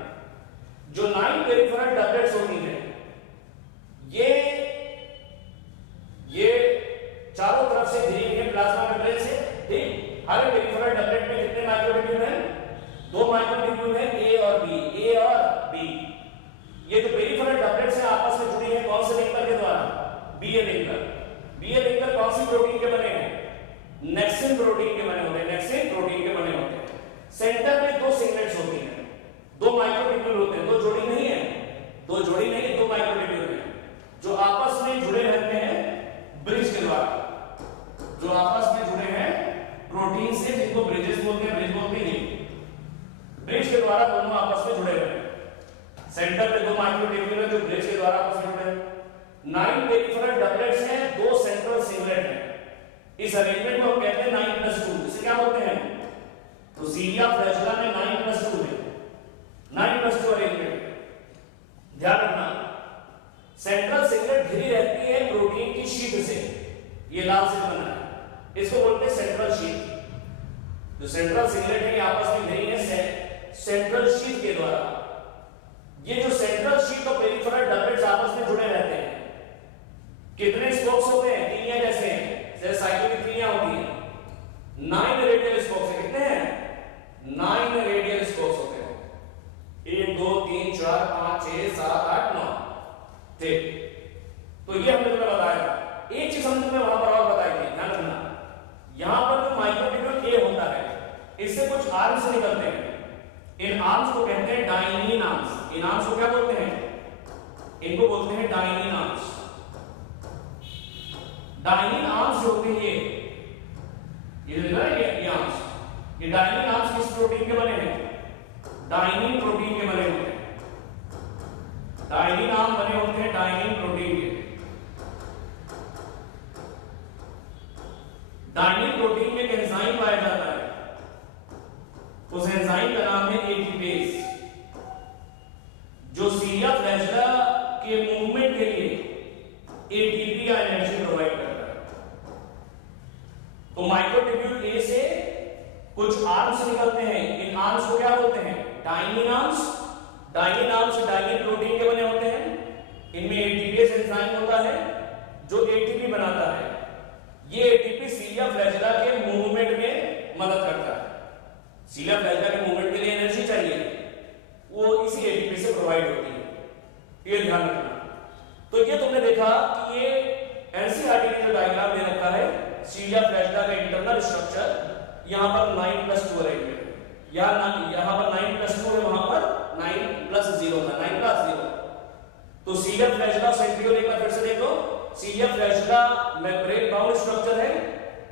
जो 9 पेरिफेरल डबलेट्स होती है, ये चारों तरफ से घिरी हुई है प्लाज्मा मेम्ब्रेन से। ठीक, हर पेरिफेरल डबलेट में कितने माइक्रोट्यूब्यूल हैं? 2 माइक्रोट्यूब्यूल हैं, ए और बी, ए और बी। ये जो पेरिफेरल डबलेट्स हैं आपस में जुड़ी हैं कौन से लिंकर के द्वारा? B A linker. B A linker कौन सी प्रोटीन के बने हैं? नेक्सिन प्रोटीन के बने होते हैं, नेक्सिन प्रोटीन के बने होते हैं। सेंटर में 2 सिंगलेट्स होती हैं, 2 माइक्रोट्यूब्यूल होते हैं, 2 जोड़ी नहीं है, 2 जोड़ी नहीं, 2 माइक्रोट्यूब्यूल हैं जो आपस में जुड़े रहते हैं ब्रिज के द्वारा, जो आपस में जुड़े हैं प्रोटीन से, जिनको ब्रिजेस बोलते हैं, ब्रिज बोलते हैं, ब्रिज के द्वारा दोनों आपस में जुड़े हुए हैं। सेंटर पे 2 माइक्रोट्यूब्यूल है जो ब्रिज के द्वारा आपस में जुड़े हैं। 9 पेरिफेरल डबलेट्स हैं, 2 सेंट्रल सिंगलेट हैं। इस अरेंजमेंट को हम कहते हैं 9+2। इसे क्या बोलते हैं? तो सीलिया फ्लैचेला में 9+2 है, 9+2 अरेंजमेंट। ध्यान रखना, सेंट्रल सिंगलेट घिरी रहती है प्रोटीन की शीट से, ये लाल से बना है, इसको बोलते हैं सेंट्रल शीट। जो सेंट्रल सिंगलेट है आपस में घिरी है सेंट्रल शीट के द्वारा। ये जो सेंट्रल शीट और पेरिफेरल डबलेट्स आपस में जुड़े रहते हैं। कितने स्पोक्स होते हैं? तीलियां जैसे हैं, जैसे साइकिल की तीलियां होती हैं। 9 रेडियल स्पोक्स है। कितने हैं? 9 रेडियल स्पोक्स होते हैं। 1 2 3 4 5 6 7 8 9। ठीक, तो ये हमने तुम्हें बताया था। एक चीज हमने तुम्हें वहां पर और बताई थी, ध्यान रखना, यहां पर जो माइक्रोट्यूब्यूल ए होता है, इससे कुछ आर्म्स निकलते हैं। इन आर्म्स को कहते हैं डाइनिन आर्म्स। इन आर्म्स को क्या बोलते हैं? इनको बोलते हैं डाइनिन आर्म्स। डाइनिन आर्म्स जो होते हैं ये जो है ये आर्म्स, ये डाइनिन आर्म्स किस प्रोटीन के बने हैं? डाइनिन प्रोटीन के बने होते हैं। डाइनिन आर्म बने होते हैं डाइनिन प्रोटीन के। डाइनिन प्रोटीन में एक एंजाइम पाया जाता है, उस एंजाइम का नाम है एटीपेज, जो सीलिया फ्लैचेला के मूवमेंट के लिए एटीपी का एनर्जी प्रोवाइड करता है। तो माइक्रोट्यूब्यूल ए से कुछ आर्म्स निकलते हैं। इन आर्म्स को क्या बोलते हैं? Dynein arms. Dynein arms dynein protein के बने होते हैं। इनमें एटीपेज एंजाइम होता है जो एटीपी बनाता है। ये एटीपी सीलिया फ्लैचेला के मूवमेंट में मदद करता है। सीलिया फ्लैचेला के मूवमेंट के लिए एनर्जी चाहिए, वो इसी एटीपी से प्रोवाइड होती है, ये ध्यान रखना। तो ये तुमने देखा कि ये एनसीईआरटी ने जो डायग्राम दे रखा है सीलिया फ्लैचेला का इंटरनल स्ट्रक्चर, यहां पर 9+2 रहेंगे, यहां पर 9+2 है, वहां पर 9+0 था, 9+0। तो सीलिया फ्लैचेला सेंट्रियोल एक बार फिर से देखो। सीलिया फ्लैचेला मेम्ब्रेन बाउंड स्ट्रक्चर है,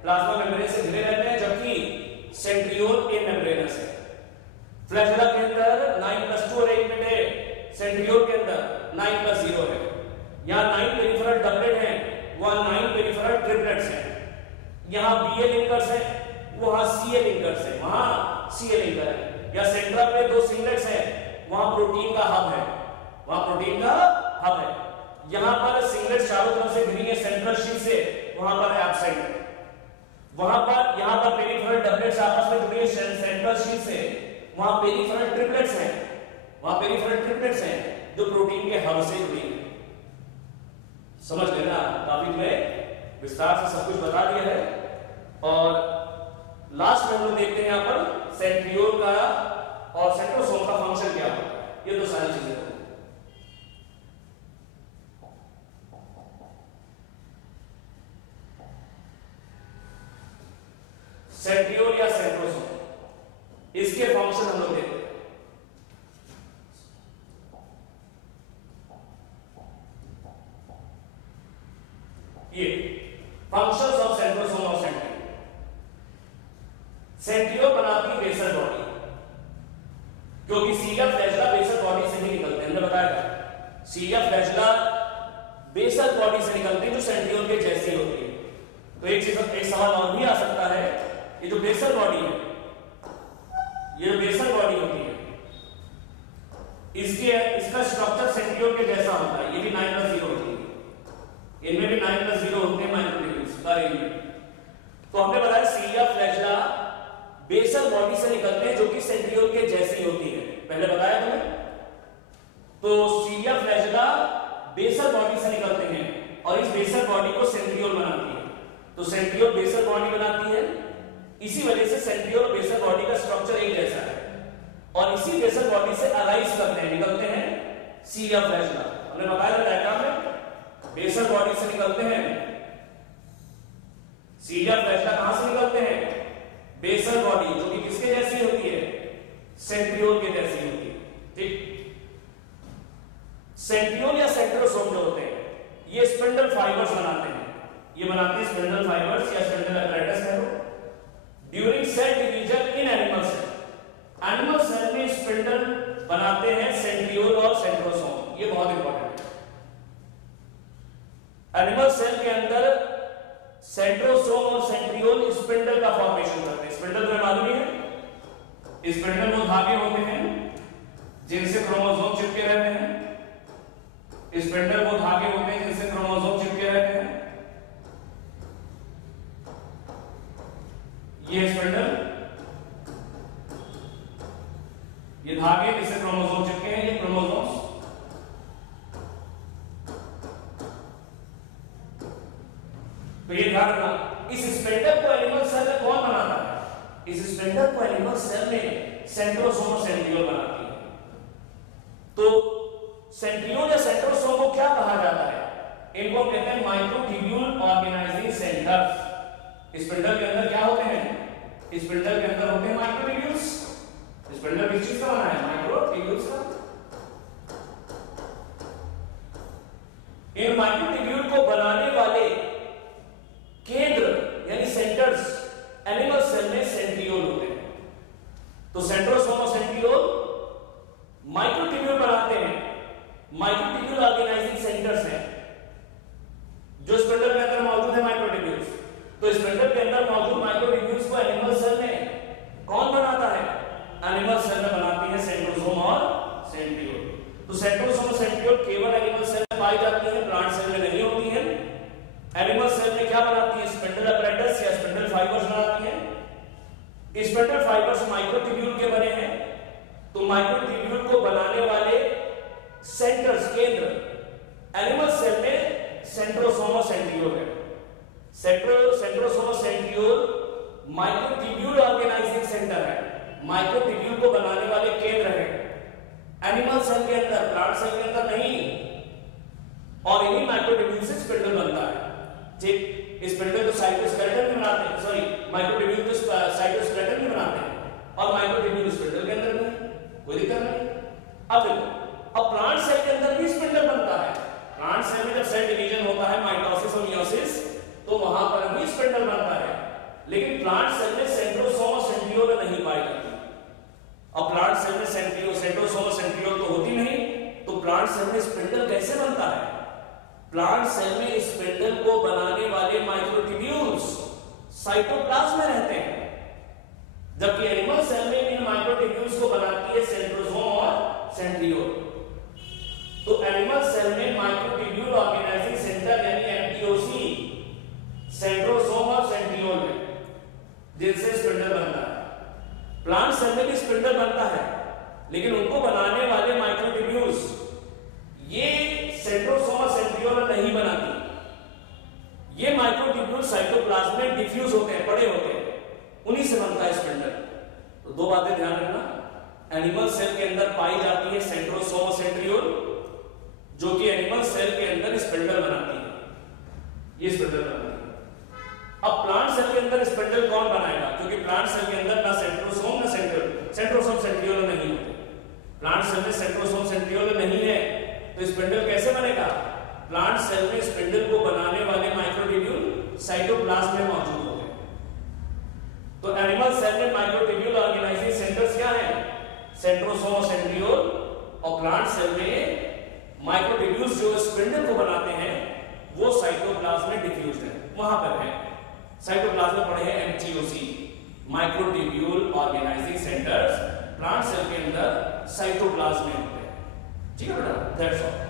प्लाज्मा मेम्ब्रेन से घिरे रहते हैं, जबकि सेंट्रियोल इमेम्ब्रेनस है। फ्लैचेला के अंदर 9+2 अरेंजमेंट है, सेंट्रियोल के अंदर 9+0 है। यहां 9 पेरिफेरल डबलेट हैं, वहां 9 पेरिफेरल ट्रिपलेट्स हैं। यहां बीए लिंकर्स हैं, वहां सीए लिंकर्स हैं, वहां सीए लिंकर है। या सेंट्रल में 2 सिंगलेट्स हैं, वहां प्रोटीन का हब है, वहां प्रोटीन का हब है। यहां पर सिंगलेट चारों तरफ से घिरी है सेंट्रल शीट से, वहां पर एब्सेंट है। वहां पर यहां पर पेरिफेरल डबलेट्स आपस में जुड़ी है सेंट्रल शीट से, वहां पेरिफेरल ट्रिपलेट्स हैं, वहां पेरिफेरल ट्रिपलेट्स हैं जो प्रोटीन के हब से जुड़ी है। समझ लेना, काफी तुम्हें विस्तार से सब कुछ बता दिया है। और लास्ट में हम लोग देखते हैं यहां पर सेंट्रियोल का और सेंट्रोसोम का फंक्शन क्या होता है। ये तो सारी चीजें सेंट्रियोल या सेंट्रोसोम, इसके फंक्शन हम लोग देखते हैं। ये फंक्शंस ऑफ सेंट्रोसोम और सेंट्रियोल। सेंट्रियोल बनाती है बेसल बॉडी, क्योंकि सीलिया फ्लैजेला बेसल बॉडी से ही निकलते हैं। हमने बताया था सीलिया फ्लैजेला बेसल बॉडी से निकलते हैं जो सेंट्रियोल के जैसी होती है। तो एक सवाल और भी आ सकता है, ये जो बेसल बॉडी है, ये जो बेसल बॉडी होती है, इसका स्ट्रक्चर सेंट्रियोल के जैसा होता है। ये भी 9+0 होती है, इनमें भी 9+0 होते हैं माइक्रोट्यूब्यूल्स का अरेंजमेंट। तो हमने बताया सीलिया फ्लैजेला बेसल बॉडी से निकलते हैं जो कि सेंट्रियोल के जैसी होती है, पहले बताया तुम्हें। तो सीलिया फ्लैजेला बेसल बॉडी से निकलते हैं और इस बेसल बॉडी को सेंट्रियोल बनाती है। तो सेंट्रियोल बेसल बॉडी बनाती है, इसी वजह से सेंट्रियोल और बेसल बॉडी का स्ट्रक्चर एक जैसा है। और इसी बेसल बॉडी से अराइज करते हैं, निकलते हैं सीलिया फ्लैजेला। हमने बताया था डायग्राम में, बेसल बॉडी से निकलते हैं सीलिया फ्लैजेला। कहां से निकलते हैं? बेसल बॉडी, जो कि किसके जैसी होती है? सेंट्रियोल के जैसी होती है। ठीक, सेंट्रियोल या सेंट्रोसोम जो होते हैं, ये स्पिंडल फाइबर्स बनाते हैं। ये बनाते हैं स्पिंडल फाइबर्स या स्पिंडल एपरेटस है। During cell division in animal cell, animal cell में स्पिंडल बनाते हैं सेंट्रियोल और सेंट्रोसोम। ये बहुत इंपॉर्टेंट है। एनिमल सेल के अंदर सेंट्रोसोम और सेंट्रियोल स्पिंडल का फॉर्मेशन करते हैं। स्पिंडल तुम्हें मालूम है, स्पिंडल वो धागे होते हैं जिनसे क्रोमोसोम चिपके रहते हैं। स्पिंडल वो धागे होते हैं जिनसे क्रोमोसोम चिपके रहते हैं। ये स्पिंडल, ये धागे जिससे क्रोमोसोम चिपके हैं, ये क्रोमोसोम्स। तो ये ध्यान रखना, इस स्पिंडल को एनिमल सेल में कौन बनाता है? इस स्पिंडल को एनिमल सेल में सेंट्रोसोम और सेंट्रियोल बनाती है। तो सेंट्रियोल या सेंट्रोसोम को क्या कहा जाता है? इनको कहते हैं माइक्रोट्यूब्यूल ऑर्गेनाइजिंग सेंटर्स। स्पिंडल के अंदर क्या होते हैं? स्पिंडल के अंदर होते हैं माइक्रोट्यूब्यूल्स। स्पिंडल किस चीज का बना है? माइक्रोट्यूब्यूल्स का। इन माइक्रोट्यूब्यूल को बनाने वाले केंद्र यानी सेंटर्स एनिमल सेल में सेंट्रियोल होते हैं। तो सेंट्रोसोम और सेंट्रियोल माइक्रोट्यूब्यूल बनाते हैं। माइक्रोट्यूब्यूल ऑर्गेनाइजिंग सेंटर्स हैं जो स्पिंडल के अंदर मौजूद है, माइक्रोट्यूब्यूल्स। तो स्पिंडल के अंदर मौजूद माइक्रोट्यूब्यूल्स को एनिमल सेल में कौन बनाता है? एनिमल सेल में बनाती है सेंट्रोसोम और सेंट्रियोल। तो सेंट्रोसोम और सेंट्रियोल केवल एनिमल सेल में पाई जाती है, प्लांट सेल में नहीं होती है। एनिमल सेल में क्या बनाती है? स्पिंडल एपरेटस या स्पिंडल फाइबर्स बनाती है। स्पिंडल फाइबर्स माइक्रोट्यूब्यूल के बने हैं। तो माइक्रोट्यूब्यूल को बनाने वाले सेंटर्स, केंद्र एनिमल सेल में सेंट्रोसोम और सेंट्रियोल है। सेंट्रोसोम और सेंट्रियोल माइक्रोट्यूब्यूल ऑर्गेनाइजिंग सेंटर है, माइक्रोट्यूब्यूल को बनाने वाले केंद्र हैं एनिमल सेल के अंदर, प्लांट सेल के अंदर नहीं। और इन्हीं माइक्रोट्यूब्यूल से स्पिंडल बनता है। ठीक, स्पिंडल तो साइटोस्केलेटन में बनाते हैं, सॉरी माइक्रोट्यूब्यूल तो साइटोस्केलेटन में बनाते हैं और माइक्रोट्यूब्यूल स्पिंडल के अंदर नहीं, कोई दिक्कत नहीं। अब देखो, अब प्लांट सेल के अंदर भी स्पिंडल बनता है। प्लांट सेल में जब सेल डिवीजन होता है, माइटोसिस और मियोसिस, तो वहां पर भी स्पिंडल बनता है। लेकिन प्लांट सेल में सेंट्रोसोम और सेंट्रियोल नहीं पाई जाती। अब प्लांट सेल में सेंट्रोसोम और सेंट्रियोल तो होती नहीं, तो प्लांट सेल में स्पिंडल कैसे बनता है? प्लांट सेल में स्पिंडल को बनाने वाले माइक्रोट्यूब्यूल्स साइटोप्लाज्म में रहते हैं, जबकि एनिमल सेल में इन माइक्रोट्यूब्यूल्स को बनाती है सेंट्रोसोम और सेंट्रियोल। तो एनिमल सेल में माइक्रोट्यूब्यूल ऑर्गेनाइजिंग सेंटर यानी एमटीओसी सेंट्रोसोम और सेंट्रियोल है, जिनसे स्पिंडल बनता है। प्लांट सेल में भी स्पिंडल बनता है, लेकिन उनको बनाने वाले माइक्रोट्यूब्यूल्स ये सेंट्रोसोम और सेंट्रियोल नहीं बनाती। ये माइक्रोट्यूब्यूल साइटोप्लाज्म में डिफ्यूज होते हैं, पड़े होते हैं, उन्हीं से बनता है स्पिंडल। तो दो बातें ध्यान रखना, एनिमल सेल के अंदर पाई जाती है सेंट्रोसोम और सेंट्रियोल, जो कि एनिमल सेल के अंदर स्पिंडल बनाती है। ये स्पिंडल बनाती है। अब प्लांट सेल के अंदर स्पिंडल कौन बनाएगा, क्योंकि प्लांट सेल के अंदर ना सेंट्रोसोम ना सेंट्रोसोम सेंट्रियोल नहीं होते। प्लांट सेल में सेंट्रोसोम सेंट्रियोल नहीं है, तो स्पिंडल कैसे बनेगा? प्लांट सेल में स्पिंडल को बनाने वाले माइक्रोट्यूब्यूल साइटोप्लाज्म में मौजूद होते हैं। तो एनिमल सेल में माइक्रोट्यूब्यूल ऑर्गेनाइजिंग सेंटर्स क्या है? Centrosome centriole. और प्लांट सेल में माइक्रोट्यूब्यूल्स जो स्पिंडल को बनाते हैं वो साइटोप्लाज्म में डिफ्यूज्ड है, वहां पर है। साइटोप्लाज्म में पढ़े हैं MTOC, microtubule organising centres. Plant cell के अंदर साइटोप्लाज्म में होते हैं। ठीक है बेटा, दैट्स ऑल।